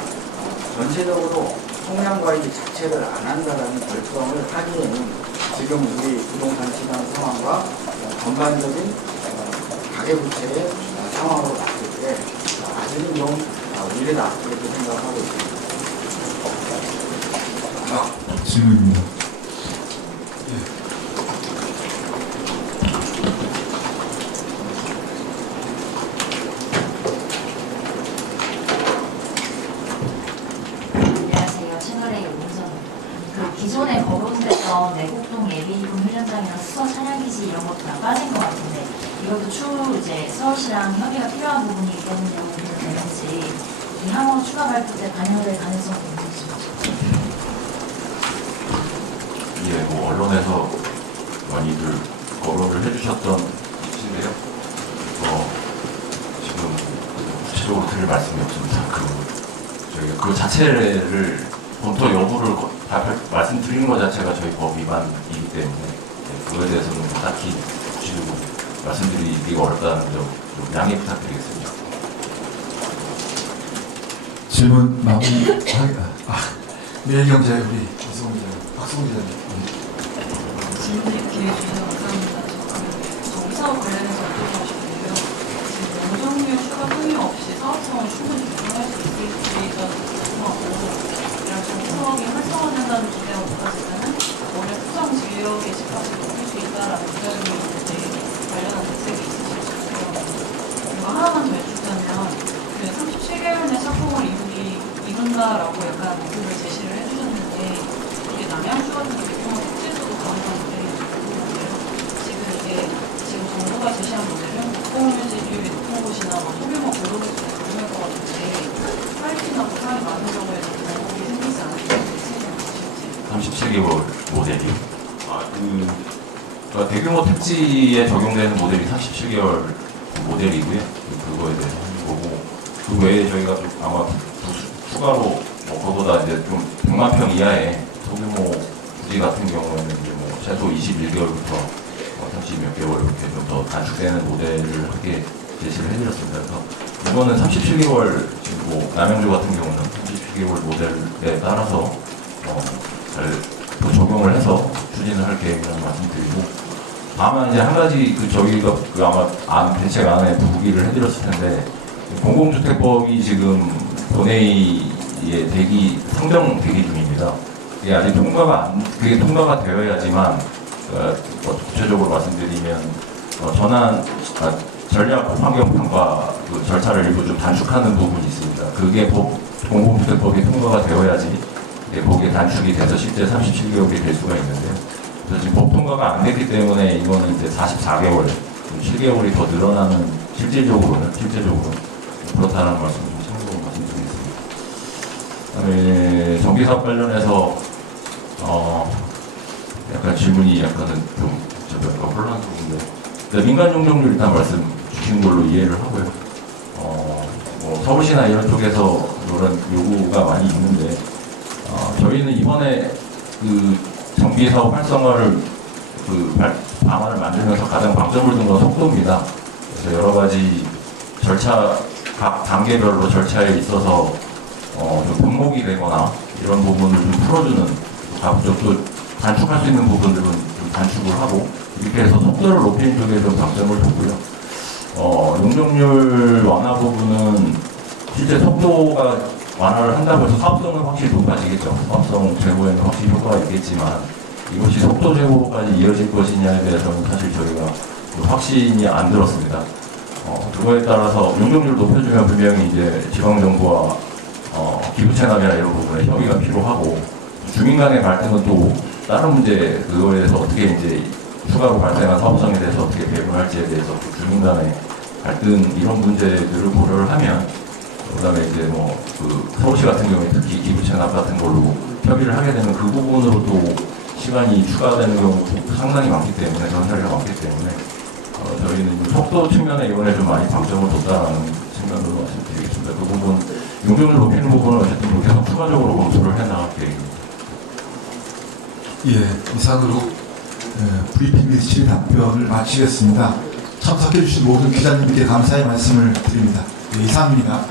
전체적으로 총량 관리 자체를 안 한다는 결정을 하기에는 지금 우리 부동산 시장 상황과 전반적인 가계부채의 상황으로 봤을 때 아직은 좀 이르다 이렇게 생각하고 있습니다. 질문입니다. 안녕하세요. 채널A 용선. 기존에 거론됐던 내곡동 예비군 훈련장이나 수서 차량기지 이런 것도 다 빠진 것 같은데 이것도 추후 이제 서울시랑 협의가 필요한 부분이기 때문에 오늘 되는지 이 항목 추가 발표 때 반영될 가능성이 있는지. 예, 뭐 언론에서 많이들 거론을 해주셨던 이치인데요. 지금 구체적으로 드릴 말씀이 없습니다. 저희가 그 자체를 본토 여부를 말씀드리는 것 자체가 저희 법 위반이기 때문에 그거에 대해서는 딱히 구체적으로 말씀드리기가 어렵다는 점 좀 양해 부탁드리겠습니다. 질문 마무리. 매일경제 우리 이승훈 기자님, 박승훈 기자님. 질문 기회 주셔서 감사합니다. 정비사업 관련해서 여쭤보고 싶은데요. 지금 용적률 추가 소요 없이 사업성을 충분히 구성할 수 있을지가 궁금하고 정비사업이 활성화된다는 기대가 높아지면은 올해 특정 지역의 집값이 높일 수 있다라는 기대감이 있는데 관련한 대책이 있으실지 궁금합니다. 그리고 하나만 더 여쭙자면 37개월 내 착공을 이룬다라고 약간 목표를 제시를 해주셨는데 이게 남양주 같은 경우는 국제적으로 가능한데 지금 정부가 제시한 모델은 고공유지 비율이 높은 곳이나 소규모 고도수가 가능할 것 같은데 파이팅이나 부상이 많은 경우에는 방법이 생기지 않을지 대책이 있으실지. 37개월 모델이 대규모 택지에 적용되는 모델이 37개월 모델이고요. 그거에 대해서 하는 거고 그 외에 저희가 좀 아마 추가로 그거보다 이제 좀 100만 평 이하의 소규모 부지 같은 경우에는 이제 뭐 최소 21개월부터 30몇 개월 이렇게 좀 더 단축되는 모델을 하게 제시를 해드렸습니다. 그래서 이거는 37개월 지금 뭐 남양주 같은 경우는 37개월 모델에 따라서 잘 또 적용을 해서 추진을 할 계획이라는 말씀드리고 다만 이제 한 가지 저희가 아마 대책 안에 부기를 해드렸을 텐데 공공주택법이 지금 본회의에 상정 대기 중입니다. 이게 아직 그게 통과가 되어야지만 구체적으로 말씀드리면 전략 환경평가 절차를 일부 좀 단축하는 부분이 있습니다. 그게 공공주택법이 통과가 되어야지 거기에 단축이 돼서 실제 37개월이 될 수가 있는데요. 그래서 지금 법 통과가 안 됐기 때문에 이거는 이제 44개월, 7개월이 더 늘어나는 실질적으로는 그렇다는 말씀 좀 참고로 말씀드리겠습니다. 그다음에 정비사업 관련해서 약간 질문이 약간은 좀 약간 혼란스러운데 민간 용적률 일단 말씀 주신 걸로 이해를 하고요. 뭐 서울시나 이런 쪽에서 이런 요구가 많이 있는데 저희는 이번에 그 정비사업 활성화를 방안을 만들면서 가장 방점을 둔 건 속도입니다. 그래서 여러 가지 각 단계별로 절차에 있어서 좀 번복이 되거나 이런 부분을 좀 풀어주는 또 단축할 수 있는 부분들은 좀 단축을 하고 이렇게 해서 속도를 높이는 쪽에 좀 방점을 두고요. 용적률 완화 부분은 실제 속도가 완화를 한다고 해서 사업성은 확실히 높아지겠죠. 사업성 제고에는 확실히 효과가 있겠지만 이것이 속도 제고까지 이어질 것이냐에 대해서는 사실 저희가 확신이 안 들었습니다. 그거에 따라서 용적률을 높여주면 분명히 이제 지방정부와 기부채납이나 이런 부분에 협의가 필요하고 주민 간의 갈등은 또 다른 문제 그거에 대해서 어떻게 이제 추가로 발생한 사업성에 대해서 어떻게 배분할지에 대해서 주민 간의 갈등 이런 문제들을 고려를 하면 그다음에 이제 서울시 같은 경우에 특히 기부채납 같은 걸로 협의를 하게 되면 그 부분으로 또 시간이 추가되는 경우도 상당히 많기 때문에 그런 사례가 많기 때문에 저희는 속도 측면에 이번에 좀 많이 방점을 뒀다라는 생각으로 말씀드리겠습니다. 그 부분, 용적률 높이는 부분은 어쨌든 계속 추가적으로 검토를 해나갈 계획입니다. 예, 이상으로 브리핑 및 질의 답변을 마치겠습니다. 참석해 주신 모든 기자님께 감사의 말씀을 드립니다. 예, 이상입니다.